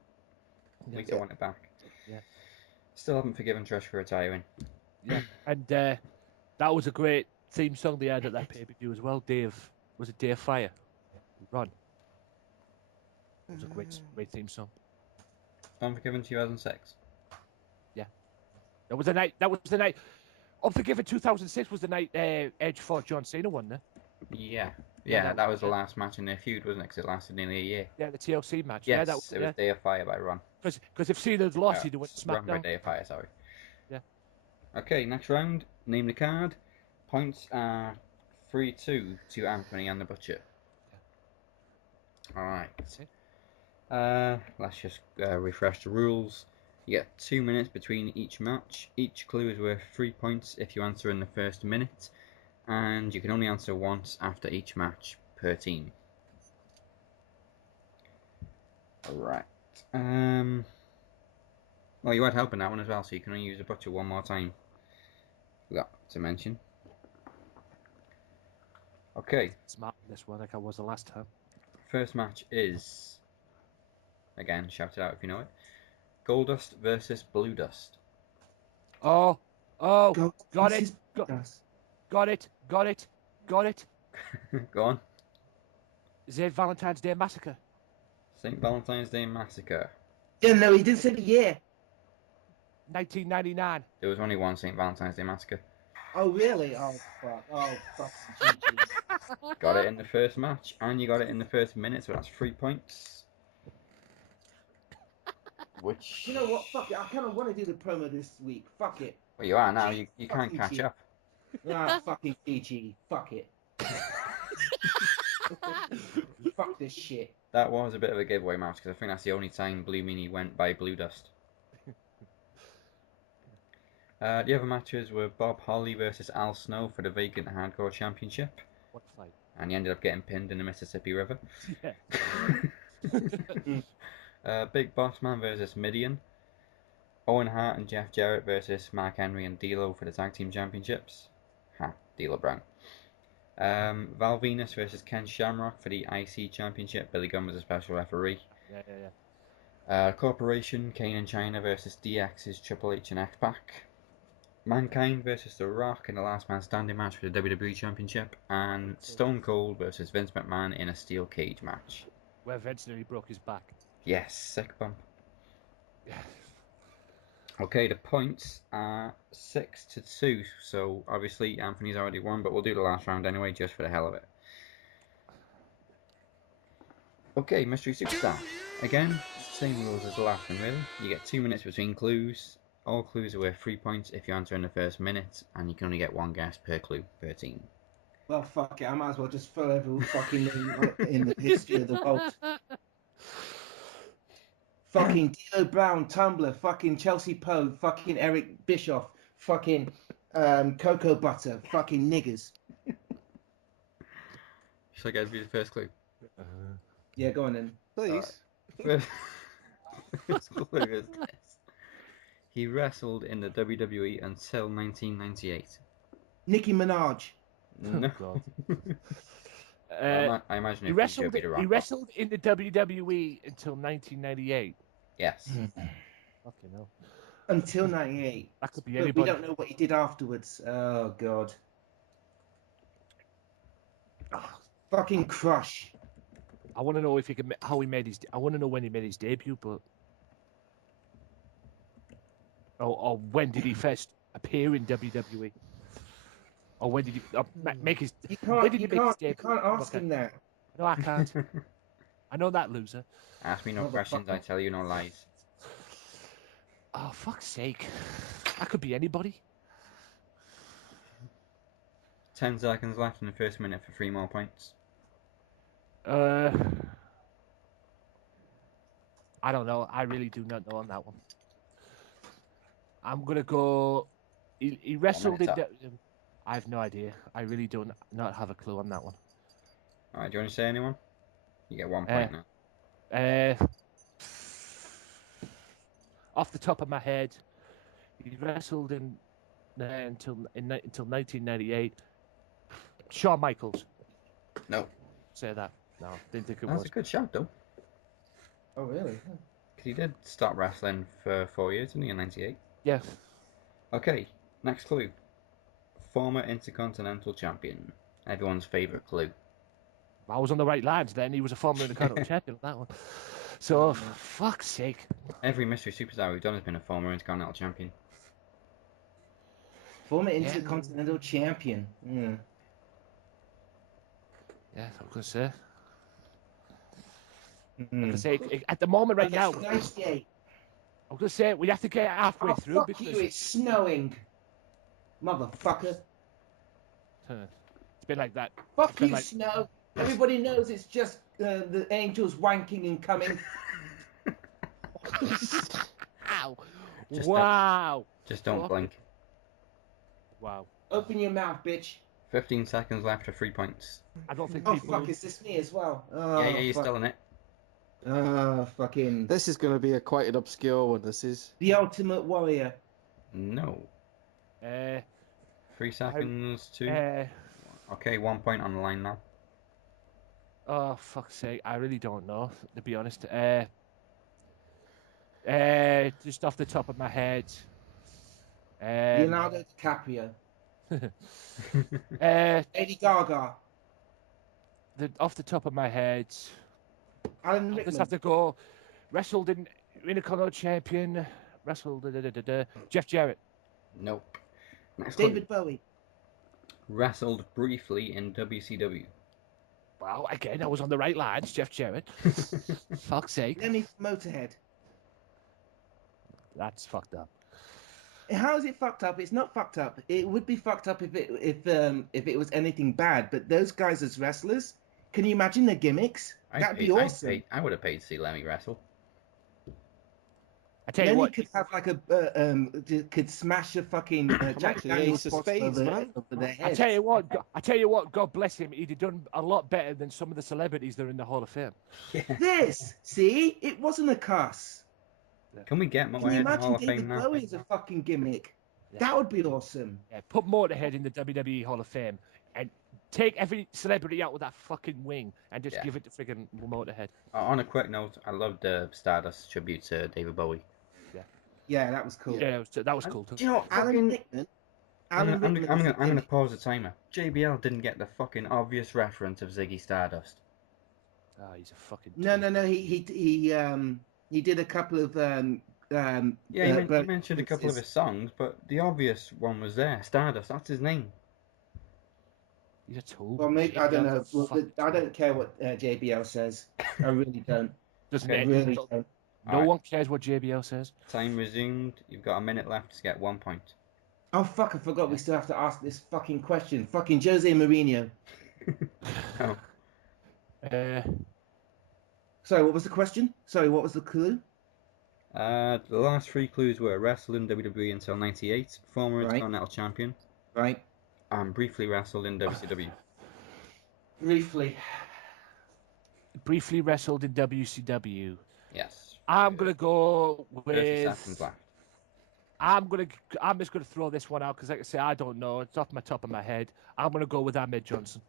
Yeah. Lita won it back. Yeah. Still haven't forgiven Trish for retiring. Yeah, and that was a great theme song they had at that pay-per-view as well. Was it Day of Fire? Run. It was a great theme song. Unforgiven 2006. Yeah. That was the night. Unforgiven 2006 was the night Edge fought John Cena won there. Yeah, that was the last match in their feud, wasn't it? Because it lasted nearly a year. Yeah, the TLC match. Yes, Yeah, that was, it was Day of Fire by Ron. Because if Cena had lost, he'd have went to Ron by SmackDown. Day of Fire, sorry. Okay, next round. Name the card. Points are 3-2 to Anthony and the Butcher. Alright. Let's just refresh the rules. You get 2 minutes between each match. Each clue is worth 3 points if you answer in the first minute. And you can only answer once after each match per team. Alright. Well, you had help in that one as well, so you can only use the Butcher one more time. Forgot to mention. Okay. Smart this one, like I was the last time. First match is, again, shout it out if you know it, Goldust versus Blue Dust. Oh, got it. Got it. Go on. St. Valentine's Day Massacre. St. Valentine's Day Massacre. Yeah, no, he didn't say the year. 1999. There was only one St. Valentine's Day Massacre. Oh, really? Oh, fuck. Oh, fucking GG. Got it in the first match, and you got it in the first minute, so that's 3 points. Which... You know what? Fuck it. I kind of want to do the promo this week. Fuck it. Well, you are now. You can't catch G. up. Ah, fucking GG. Fuck it. Fuck this shit. That was a bit of a giveaway match, because I think that's the only time Blue Meanie went by Blue Dust. The other matches were Bob Holly versus Al Snow for the vacant Hardcore Championship. What fight? And he ended up getting pinned in the Mississippi River. Yeah. Big Boss Man versus Midian. Owen Hart and Jeff Jarrett versus Mark Henry and D'Lo for the Tag Team Championships. D'Lo Brown. Val Venus versus Ken Shamrock for the IC Championship. Billy Gunn was a special referee. Yeah. Corporation, Kane and China versus DX's Triple H and X-Pac. Mankind versus The Rock in the last man standing match for the WWE Championship. And Stone Cold versus Vince McMahon in a steel cage match. Where Vince nearly broke his back. Yes, sick bump. Okay, the points are 6-2, so obviously Anthony's already won, but we'll do the last round anyway, just for the hell of it. Okay, Mystery Superstar. Again, same rules as the last one, really. You get 2 minutes between clues. All clues are worth 3 points if you answer in the first minute, and you can only get one guess per clue per team. Well, fuck it. I might as well just throw every fucking name in the history of the world. Fucking D'Lo Brown, Tumblr, fucking Chelsea Poe, fucking Eric Bischoff, fucking Cocoa Butter, fucking niggers. Shall I get to the first clue? Yeah, go on then. Please. First clue is this. He wrestled in the WWE until 1998. Nicki Minaj. No. God. I imagine He wrestled in the WWE until 1998. Yes. Fucking hell. Until 98. That could be But anybody. we don't know what he did afterwards. Oh, God. Oh, fucking Crush. I want to know if he could, how he made his. I want to know when he made his debut, but. Or when did he first appear in WWE? Or when did he make his? You when can't, did you he make his can't, you debut? can't ask him that. No, I can't. I know that, loser. Ask me no questions, I tell you no lies. Oh, fuck's sake. That could be anybody. 10 seconds left in the first minute for 3 more points. I don't know. I really do not know on that one. I'm going to go... He wrestled in... I have no idea. I really do not have a clue on that one. Alright, do you want to say anyone? You get 1 point now. Off the top of my head, he wrestled until 1998. Shawn Michaels. No. Say that. No, didn't think it That's was. a good shout, though. Oh, really? Because he did start wrestling for 4 years, didn't he, in 98? Yeah. Okay, next clue. Former Intercontinental Champion. Everyone's favourite clue. I was on the right lines then. He was a former Intercontinental champion on that one. So, for fuck's sake. Every mystery superstar we've done has been a former Intercontinental Champion. Former Intercontinental Champion. Yeah. Yeah, I was going to say. I was gonna say, at the moment right now, 98. I was going to say, we have to get halfway through Fuck because... you, it's snowing. motherfucker. It's been like that. Fuck It's been you, like- Snow. Everybody knows it's just the angels wanking and coming. Ow! Just Wow! Just don't Fuck. blink. Wow. Open your mouth, bitch. 15 seconds left for 3 points. I don't think Oh, people. fuck, is this me as well? Oh, Yeah, you're fuck. still in it. Oh, fucking... This is going to be quite an obscure one, this is. The Ultimate Warrior. No. Uh, 3 seconds, 2. uh, Okay, 1 point on the line now. oh, fuck's sake. I really don't know, to be honest. Just off the top of my head. Leonardo DiCaprio. Lady Gaga. Off the top of my head, Alan I just Rickman. have to go. Wrestled in Intercontinental Champion. Wrestled. Jeff Jarrett. Nope. Next David clue. Bowie. Wrestled briefly in WCW. Wow, again, I was on the right lines. Jeff Jarrett. Fuck's sake. Lemmy from Motorhead. That's fucked up. How is it fucked up? It's not fucked up. It would be fucked up if it was anything bad. But those guys as wrestlers, can you imagine their gimmicks? That'd be awesome. I would have paid to see Lemmy wrestle. I tell you Lemmy what. could have like could smash a fucking Jack actually Daniels Ace of bottle Spades, over man. their I heads. tell you what. God bless him. He'd have done a lot better than some of the celebrities that are in the Hall of Fame. This, see, it wasn't a cuss. Can we get Can you Motorhead in the Hall imagine of Fame David now? Bowie as a fucking gimmick? Yeah. That would be awesome. Yeah, put Motorhead in the WWE Hall of Fame and take every celebrity out with that fucking wing and just Yeah. give it to friggin' Motorhead. On a quick note, I loved the Stardust tribute to David Bowie. Yeah, that was cool. Yeah, that was cool too. Do you know Alan Rickman? I'm was gonna pause the timer. JBL didn't get the fucking obvious reference of Ziggy Stardust. Oh, he's a fucking. No. He did a couple of Yeah, he mentioned a couple of his songs, but the obvious one was there. Stardust, that's his name. He's a tool. Well, maybe I don't know. JBL 's a Well, fucking I don't care what JBL says. I really don't. Doesn't I it? really don't. No Alright. one cares what JBL says. Time resumed. You've got a minute left to get 1 point. Oh fuck! I forgot. We still have to ask this fucking question. Fucking Jose Mourinho. Oh. Sorry, what was the question? Sorry, what was the clue? The last 3 clues were wrestled in WWE until '98, former Right. Intercontinental Champion, Right. and briefly wrestled in WCW. Briefly. Briefly wrestled in WCW. Yes. I'm gonna go 30 with. seconds left. I'm just gonna throw this one out because, like I say, I don't know. It's off my top of my head. I'm gonna go with Ahmed Johnson.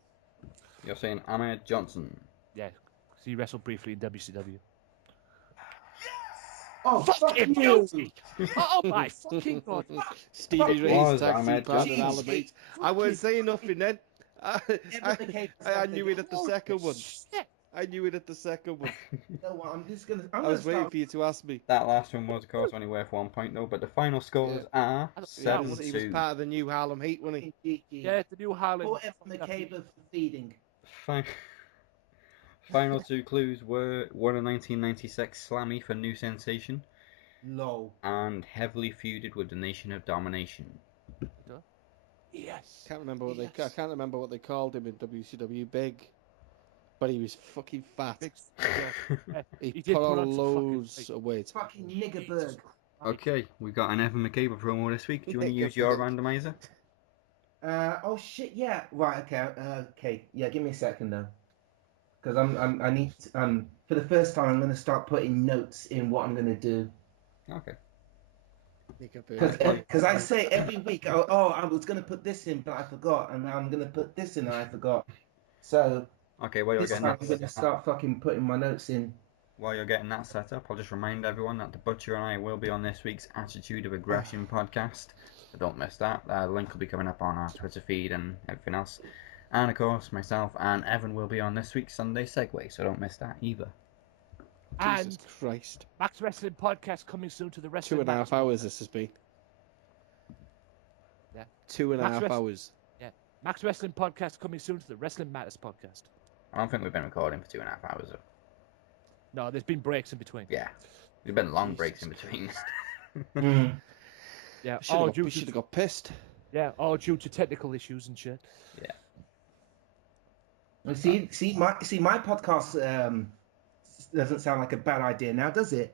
You're saying Ahmed Johnson. Yeah, 'cause he wrestled briefly in WCW. Oh fuck you! Oh my fucking god! Stevie Ray's Was tag Ahmed team partner, Johnson. Alamate. I wasn't saying nothing then. Never became I knew it at the Holy second one. shit. I knew it at the second one. You know what? I'm just gonna. I was waiting for you to ask me. That last one was, of course, only worth 1 point though, but the final scores are I don't- Yeah, he was 7-2. part of the new Harlem Heat, wasn't he? Yeah, the new Harlem. Forever Makeba for feeding. Final 2 clues were won a 1996 Slammy for New Sensation Lol. and heavily feuded with the Nation of Domination. Yes. I can't remember what they called him in WCW. Big, but he was fucking fat. Big, yeah. He He did put put on on some fucking loads weight. of weight. Fucking niggerberg. Okay, we've got an Evan McCabe promo this week. Do you want to use your randomizer? Oh shit, yeah. Right, okay, okay. Yeah, give me a second though. Because I need for the first time I'm gonna start putting notes in what I'm gonna do. Okay. Because I say every week, oh, I was gonna put this in, but I forgot, and now I'm gonna put this in, and I forgot. So Okay, while you're this getting time that I'm gonna start fucking putting my notes in. While you're getting that set up, I'll just remind everyone that the Butcher and I will be on this week's Attitude of Aggression podcast. So don't miss that. The link will be coming up on our Twitter feed and everything else. And of course, myself and Evan will be on this week's Sunday Segway, so don't miss that either. And Jesus Christ. Max Wrestling Podcast coming soon to the Wrestling 2.5 Matters hours podcast. this has been. Yeah. 2.5 hours. Yeah. Max Wrestling Podcast coming soon to the Wrestling Matters podcast. I don't think we've been recording for 2.5 hours. Though. No, there's been breaks in between. Yeah, there's been long breaks in between. Yeah. We should have got pissed. Yeah, all due to technical issues and shit. Yeah. Well, see, my podcast doesn't sound like a bad idea now, does it?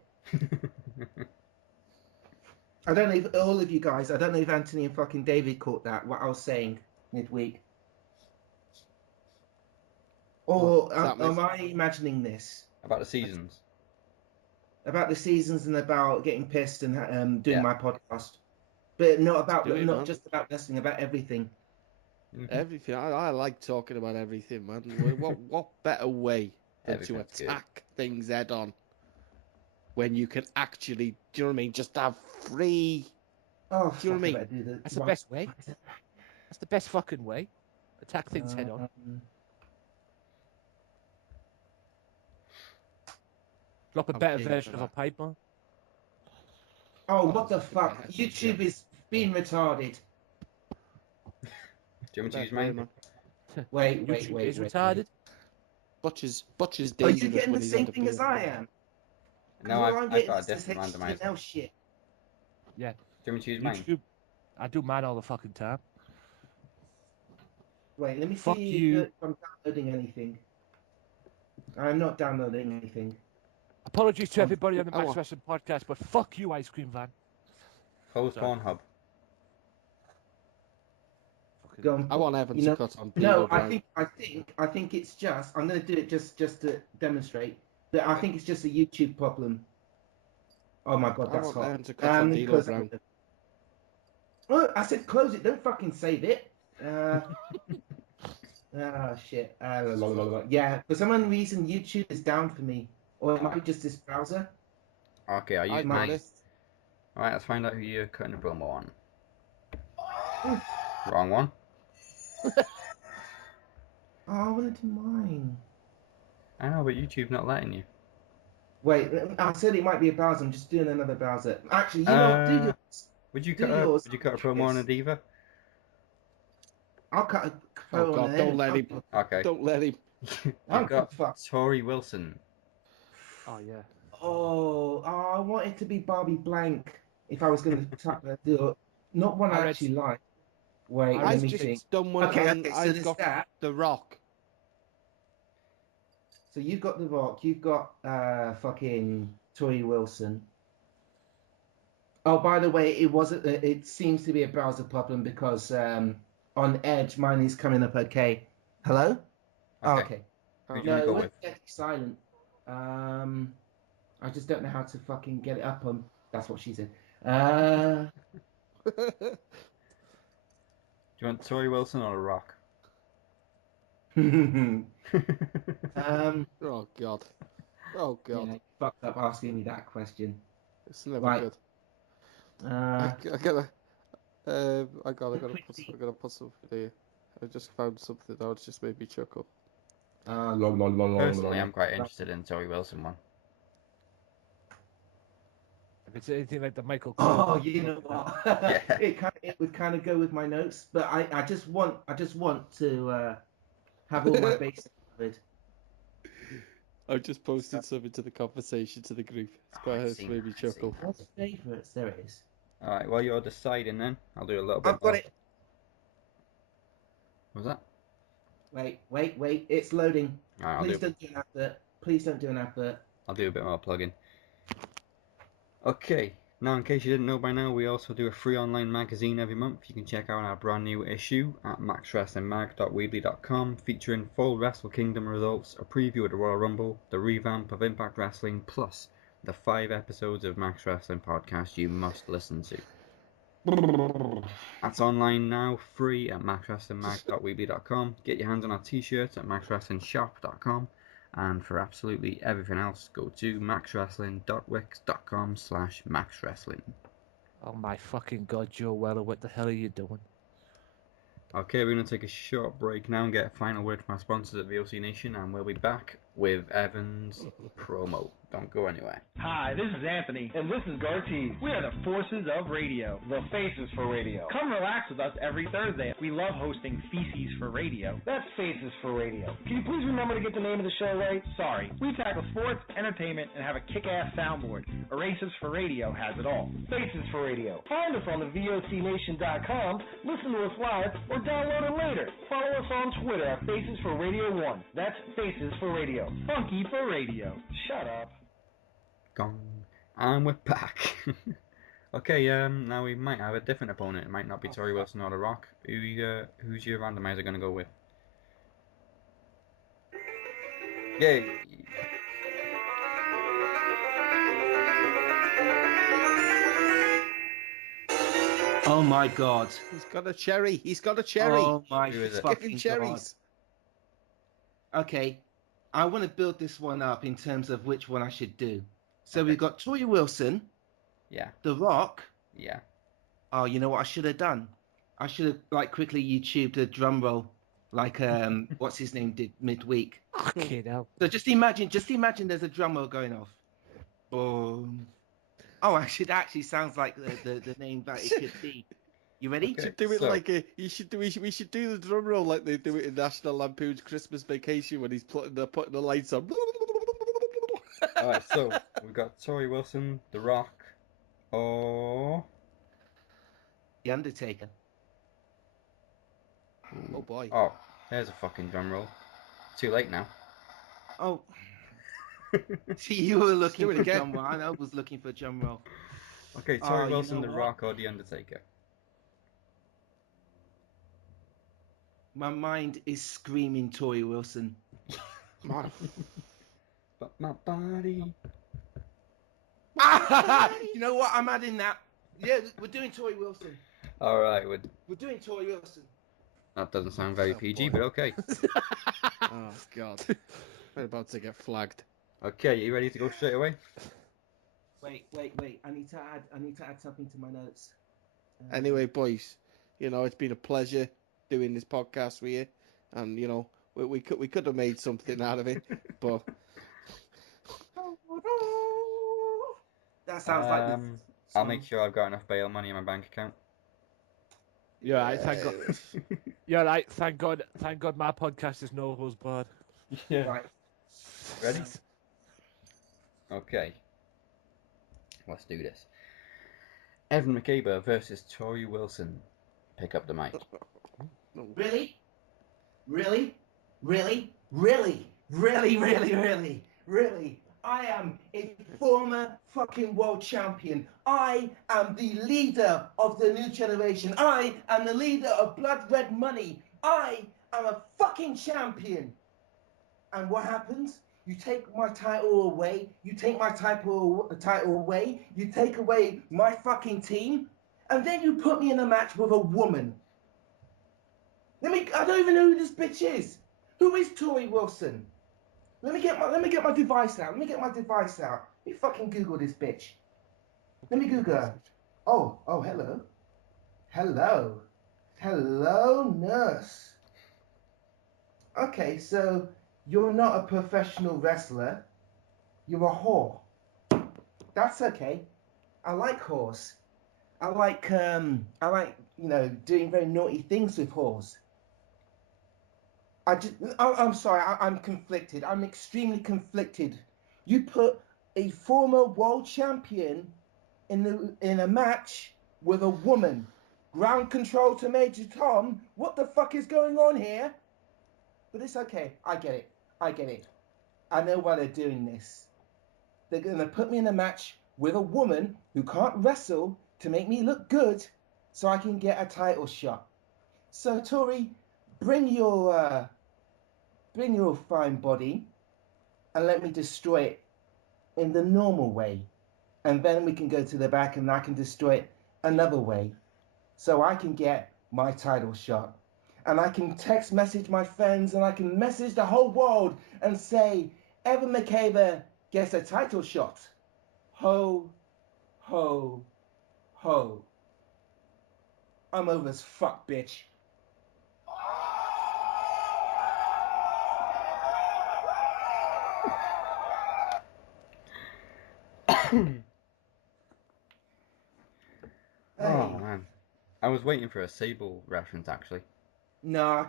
I don't know if all of you guys, I don't know if Anthony and fucking David caught that, what I was saying midweek. Or am I imagining this? About the seasons. About the seasons and about getting pissed and doing my podcast. But not just about wrestling, about everything. Everything. I like talking about everything, man. What better way than to attack things head on when you can actually, do you know what I mean? Just have free. Oh, do you know what I mean? That's the best way. That's the best fucking way. Attack things head on. Drop a better version of a pipe. Oh, what the fuck? YouTube is being retarded. Do you want me to use mine? Wait. Is retarded. Butcher's Are you getting the same thing as I am? No, I've got a different randomizer. Oh shit. Yeah. Do you want me to use mine? I do mine all the fucking time. Wait, let me Fuck see you. if I'm downloading anything. I'm not downloading anything. Apologies to everybody on the Max Wrestling podcast, but fuck you, Ice Cream Van. Close Pornhub. I want Evan to cut on. No, I think it's just. I'm gonna do it just to demonstrate. But I think it's just a YouTube problem. Oh my god, that's hot. Evan to cut on D'Lo Brown. Oh, I said close it. Don't fucking save it. Shit. Yeah, for some reason YouTube is down for me, or it might be just this browser. Okay, I'll use mine. Alright, let's find out who you're cutting a promo on. Wrong one. I want to do mine. I know, but YouTube's not letting you. Wait, I said it might be a browser. I'm just doing another browser. Actually, you know, do yours. Would you cut a promo on a diva? I'll cut a promo on don't let him. Okay. Don't let him. I've got Tori Wilson. Oh yeah. Oh, I want it to be Barbie Blank. If I was going to do it, not one I actually like. Wait, let me think. Done one. Okay, so I've got that. The Rock. So you've got The Rock. You've got fucking Tori Wilson. Oh, by the way, it seems to be a browser problem because on Edge, mine is coming up okay. Hello? Okay. Okay. No, it went silent. I just don't know how to fucking get it up on. That's what she said. Do you want Tori Wilson or The Rock? Oh god. Oh god. Yeah, you fucked up asking me that question. It's never good. I gotta put something here. I just found something that just made me chuckle. Personally, I'm quite interested in Tori Wilson one. If it's anything like the Michael. Oh, you know what? It would kind of go with my notes, but I just want to have all my bases covered. I just posted something to the conversation to the group. It's made me chuckle. What's favourites? There it is. All right. While you're deciding, then I'll do a little bit. I've got it. What was that? Wait! It's loading. Right, Please don't do an advert. Please don't do an advert. I'll do a bit more plugging. Okay, now in case you didn't know by now, we also do a free online magazine every month. You can check out our brand new issue at maxwrestlingmag.weebly.com, featuring full Wrestle Kingdom results, a preview of the Royal Rumble, the revamp of Impact Wrestling, plus the 5 episodes of Max Wrestling podcast you must listen to. That's online now, free at maxwrestlingmag.weebly.com. Get your hands on our t-shirts at maxwrestlingshop.com. And for absolutely everything else, go to maxwrestling.wix.com/maxwrestling. Oh my fucking god, Joe Weller, what the hell are you doing? Okay, we're going to take a short break now and get a final word from our sponsors at VOC Nation, and we'll be back with Evan's promo. Don't go anywhere. Hi, this is Anthony. And this is Gartiz. We are the forces of radio. The faces for radio. Come relax with us every Thursday. We love hosting Feces for Radio. That's Faces for Radio. Can you please remember to get the name of the show right? Sorry. We tackle sports, entertainment, and have a kick-ass soundboard. Erases for Radio has it all. Faces for Radio. Find us on the VOCNation.com, listen to us live, or download it later. Follow us on Twitter at Faces for Radio 1. That's Faces for Radio. Funky for Radio. Shut up. Gong. And we're back. Okay, now we might have a different opponent. It might not be Torrie Wilson or The Rock. Who's your randomizer going to go with? Yay! Oh my god. He's got a cherry. He's got a cherry. Oh my Who is it? fucking Give him cherries. God. Okay, I want to build this one up in terms of which one I should do. So we've got Torrie Wilson, Yeah. The Rock. Yeah. Oh, you know what I should have done? I should have quickly YouTubed a drum roll, like what's his name did midweek. Okay, now. So just imagine there's a drum roll going off. Boom. Oh, actually, that actually sounds like the name that it could be. You ready? Okay. Do it So- like a. We should do the drum roll like they do it in National Lampoon's Christmas Vacation when he's putting the lights on. Alright, so we've got Torrie Wilson, The Rock, or... The Undertaker. Oh boy. Oh, there's a fucking drum roll. Too late now. Oh. See, you were looking do it for again. drum roll. I was looking for drum roll. Okay, Oh, Torrie you Wilson, know The what? Rock, or The Undertaker? My mind is screaming Torrie Wilson. But my body... You know what? I'm adding that. Yeah, we're doing Torrie Wilson. Alright, We're doing Torrie Wilson. that doesn't sound very PG, but okay. Oh god. We're about to get flagged. Okay, you ready to go straight away? Wait. I need to add something to my notes. Anyway, boys, it's been a pleasure doing this podcast with you, and we could have made something out of it, but That sounds like the I'll make sure I've got enough bail money in my bank account. Yeah, right, thank God. Yeah, right, thank God my podcast is no holds barred. Yeah. Right. Ready? Okay. Let's do this. Evan Makeba versus Torrie Wilson. Pick up the mic. Really? Really? Really? Really? Really, really, really? Really? I am a former fucking world champion. I am the leader of the new generation. I am the leader of Blood Red Money. I am a fucking champion. And what happens? You take my title away. You take my title away. You take away my fucking team. And then you put me in a match with a woman. I don't even know who this bitch is. Who is Torrie Wilson? Let me get my device out. Let me fucking Google this bitch. Let me Google her. Oh, hello. Hello, nurse. Okay, so you're not a professional wrestler. You're a whore. That's okay. I like whores. I like doing very naughty things with whores. I'm sorry, I'm conflicted. I'm extremely conflicted. You put a former world champion in a match with a woman. Ground control to Major Tom. What the fuck is going on here? But it's okay. I get it. I know why they're doing this. They're going to put me in a match with a woman who can't wrestle to make me look good so I can get a title shot. So, Torrie, bring your fine body and let me destroy it in the normal way. And then we can go to the back and I can destroy it another way. So I can get my title shot. And I can text message my friends and I can message the whole world and say, Evan Makeba gets a title shot. Ho, ho, ho. I'm over as fuck, bitch. Oh man, I was waiting for a Sable reference actually. No, I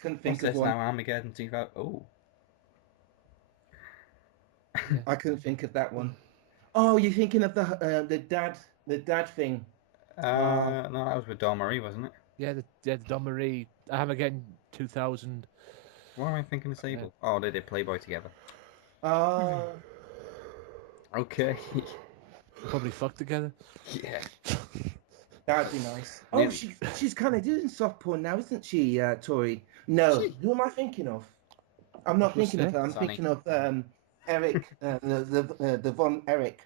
couldn't think What's of this one. now? Armageddon 2000. Oh, I couldn't think of that one. Oh, you're thinking of the dad thing. no, that was with Don Marie, wasn't it? Yeah, the Don Marie Armageddon 2000. Why am I thinking of Sable? Oh, they did Playboy together. Okay. Probably fucked together. Yeah. That'd be nice. Oh, Nearly. she's kind of doing soft porn now, isn't she, Tori? No. Who am I thinking of? I'm not thinking of her. I'm Sonny. thinking of Eric, the Von Eric.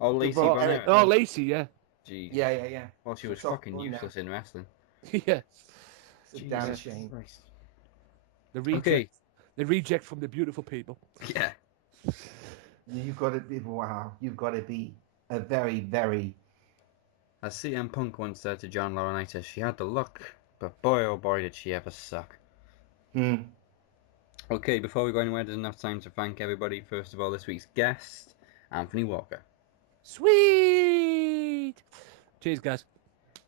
Oh, Lacey Von Von Eric. Eric. Oh, Lacey, yeah. Jeez. Yeah. Well, she was Soft fucking porn now. useless in wrestling. Yeah. It's a damn Jesus shame. Christ. The reject. Okay. The reject from the beautiful people. Yeah. You've got to be, wow, you've got to be a very, very... As CM Punk once said to John Laurinaitis, she had the look, but boy oh boy did she ever suck. Okay, before we go anywhere, there's enough time to thank everybody. First of all, this week's guest, Anthony Walker. Sweet! Cheers, guys.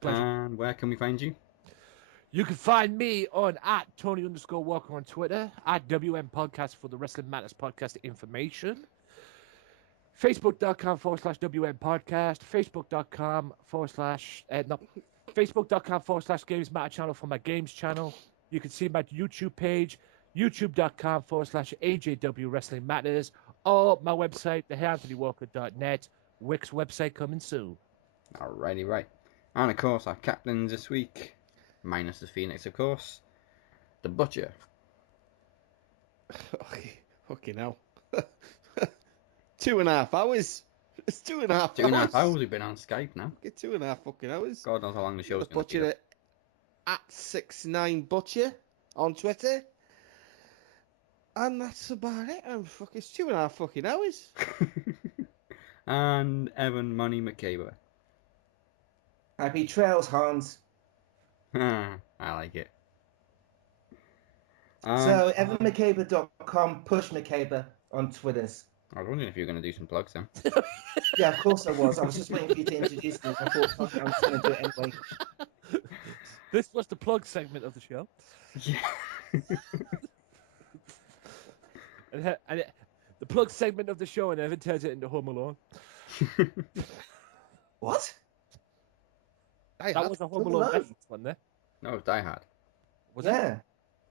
Pleasure. And where can we find you? You can find me on @Tony_Walker on Twitter, @WM Podcast for the Wrestling Matters Podcast information. Facebook.com/WM Podcast, Facebook.com/Games Matter channel for my games channel. You can see my YouTube page, YouTube.com/AJW Wrestling Matters, or my website, theanthonywalker.net. Wix website coming soon. Alrighty, right. And of course, our captains this week, minus the Phoenix, of course, the Butcher. Fucking hell. 2.5 hours. It's 2.5 hours. 2.5 hours we've been on Skype now. Get 2.5 fucking hours. God knows how long the show's The going to be. Butcher at 69Butcher on Twitter. And that's about it. It's 2.5 fucking hours. And Evan Money Makeba. Happy trails, Hans. I like it. So, evanmakeba.com, push Makeba on Twitters. I was wondering if you were going to do some plugs then. Yeah, of course I was. I was just waiting for you to introduce me. I thought, fuck it, I'm just going to do it anyway. This was the plug segment of the show. Yeah. and the plug segment of the show, and Evan turns it into Home Alone. What? That was a Home Alone reference one there. No, it was Die Hard. Was Yeah. it?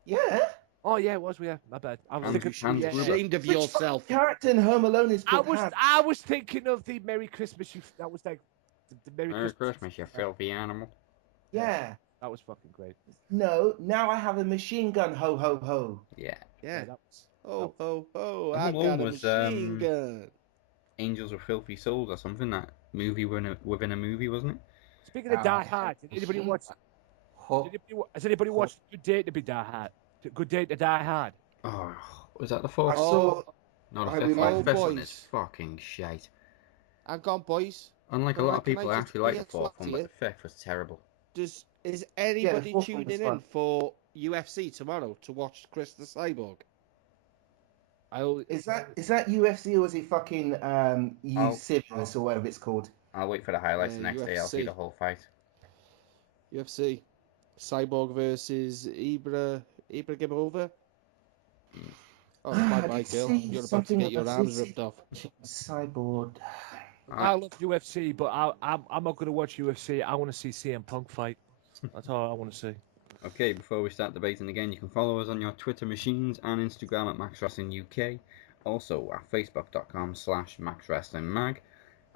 Yeah. Oh yeah, it was. Yeah, my bad. I was thinking. Hans Gruber. Ashamed of Which yourself. character in Home Alone is called Hans? I was thinking of the Merry Christmas. That was like the Merry Christmas, you filthy animal. Yeah. That was fucking great. No, now I have a machine gun. Ho, ho, ho. Yeah. Yeah. That was. Oh, oh, oh. And I the one got a was, machine gun. Angels with Filthy Souls or something, that movie within a movie, wasn't it? Speaking of Die Hard, did anybody watch? Has anybody watched Good Day to Be Die Hard? Good Day to Die Hard. Oh, was that the fourth? saw- No, the I fifth remember- one. Oh, The fifth one boys. is fucking shite. I've gone, boys. Unlike a Well, lot of can I people, I just actually like be the fourth one, but here? the fifth was terrible. Is anybody fourth one tuning was in fun. for UFC tomorrow to watch Chris the Cyborg? Is that UFC or is it fucking Series or whatever it's called? I'll wait for the highlights Yeah, the next day. I'll see UFC. the whole fight. UFC. Cyborg versus Ibrahimova. Oh, bye-bye, girl. see You're about to something get your about arms CC. ripped off. Cyborg. I love UFC, but I'm not going to watch UFC. I want to see CM Punk fight. That's all I want to see. Okay, before we start debating again, you can follow us on your Twitter machines and Instagram at Max Wrestling UK, also at facebook.com/MaxWrestlingMag,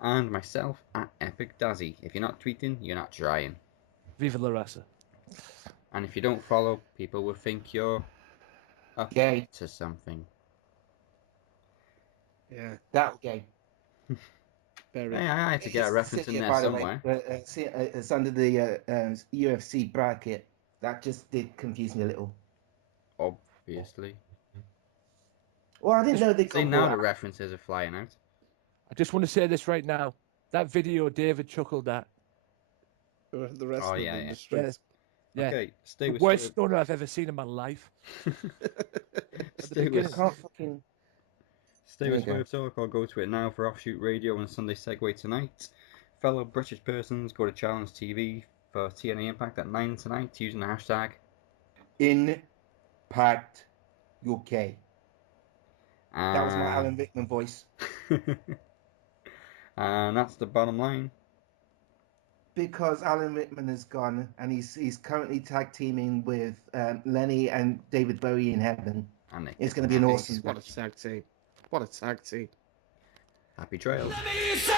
and myself at Epic Dazzy. If you're not tweeting, you're not trying. Viva la raza. And if you don't follow, people will think you're up Gay. to something. Yeah, That gay. very. Hey, I had to get a reference in there By the somewhere. way, it's under the UFC bracket. That just did confuse me a little. Obviously. Well, I didn't know they See, got now more the out. references are flying out. I just want to say this right now. That video David chuckled at. The rest Oh, of yeah, the yeah. industry. Yeah. Okay, stay The with worst Swerve. stunner I've ever seen in my life. Stay beginning. with, I can't fucking. Stay There with we go. Swerve Talk or go to it now for Offshoot Radio and Sunday Segway tonight. Fellow British persons, go to Challenge TV for TNA Impact at 9 tonight using the hashtag Impact UK. That was my And- Alan Rickman voice. And that's the bottom line. Because Alan Rickman is gone, and he's currently tag teaming with Lenny and David Bowie in heaven. And Nick. It's going to be an awesome What a match. tag team. What a tag team. Happy trails. Let me say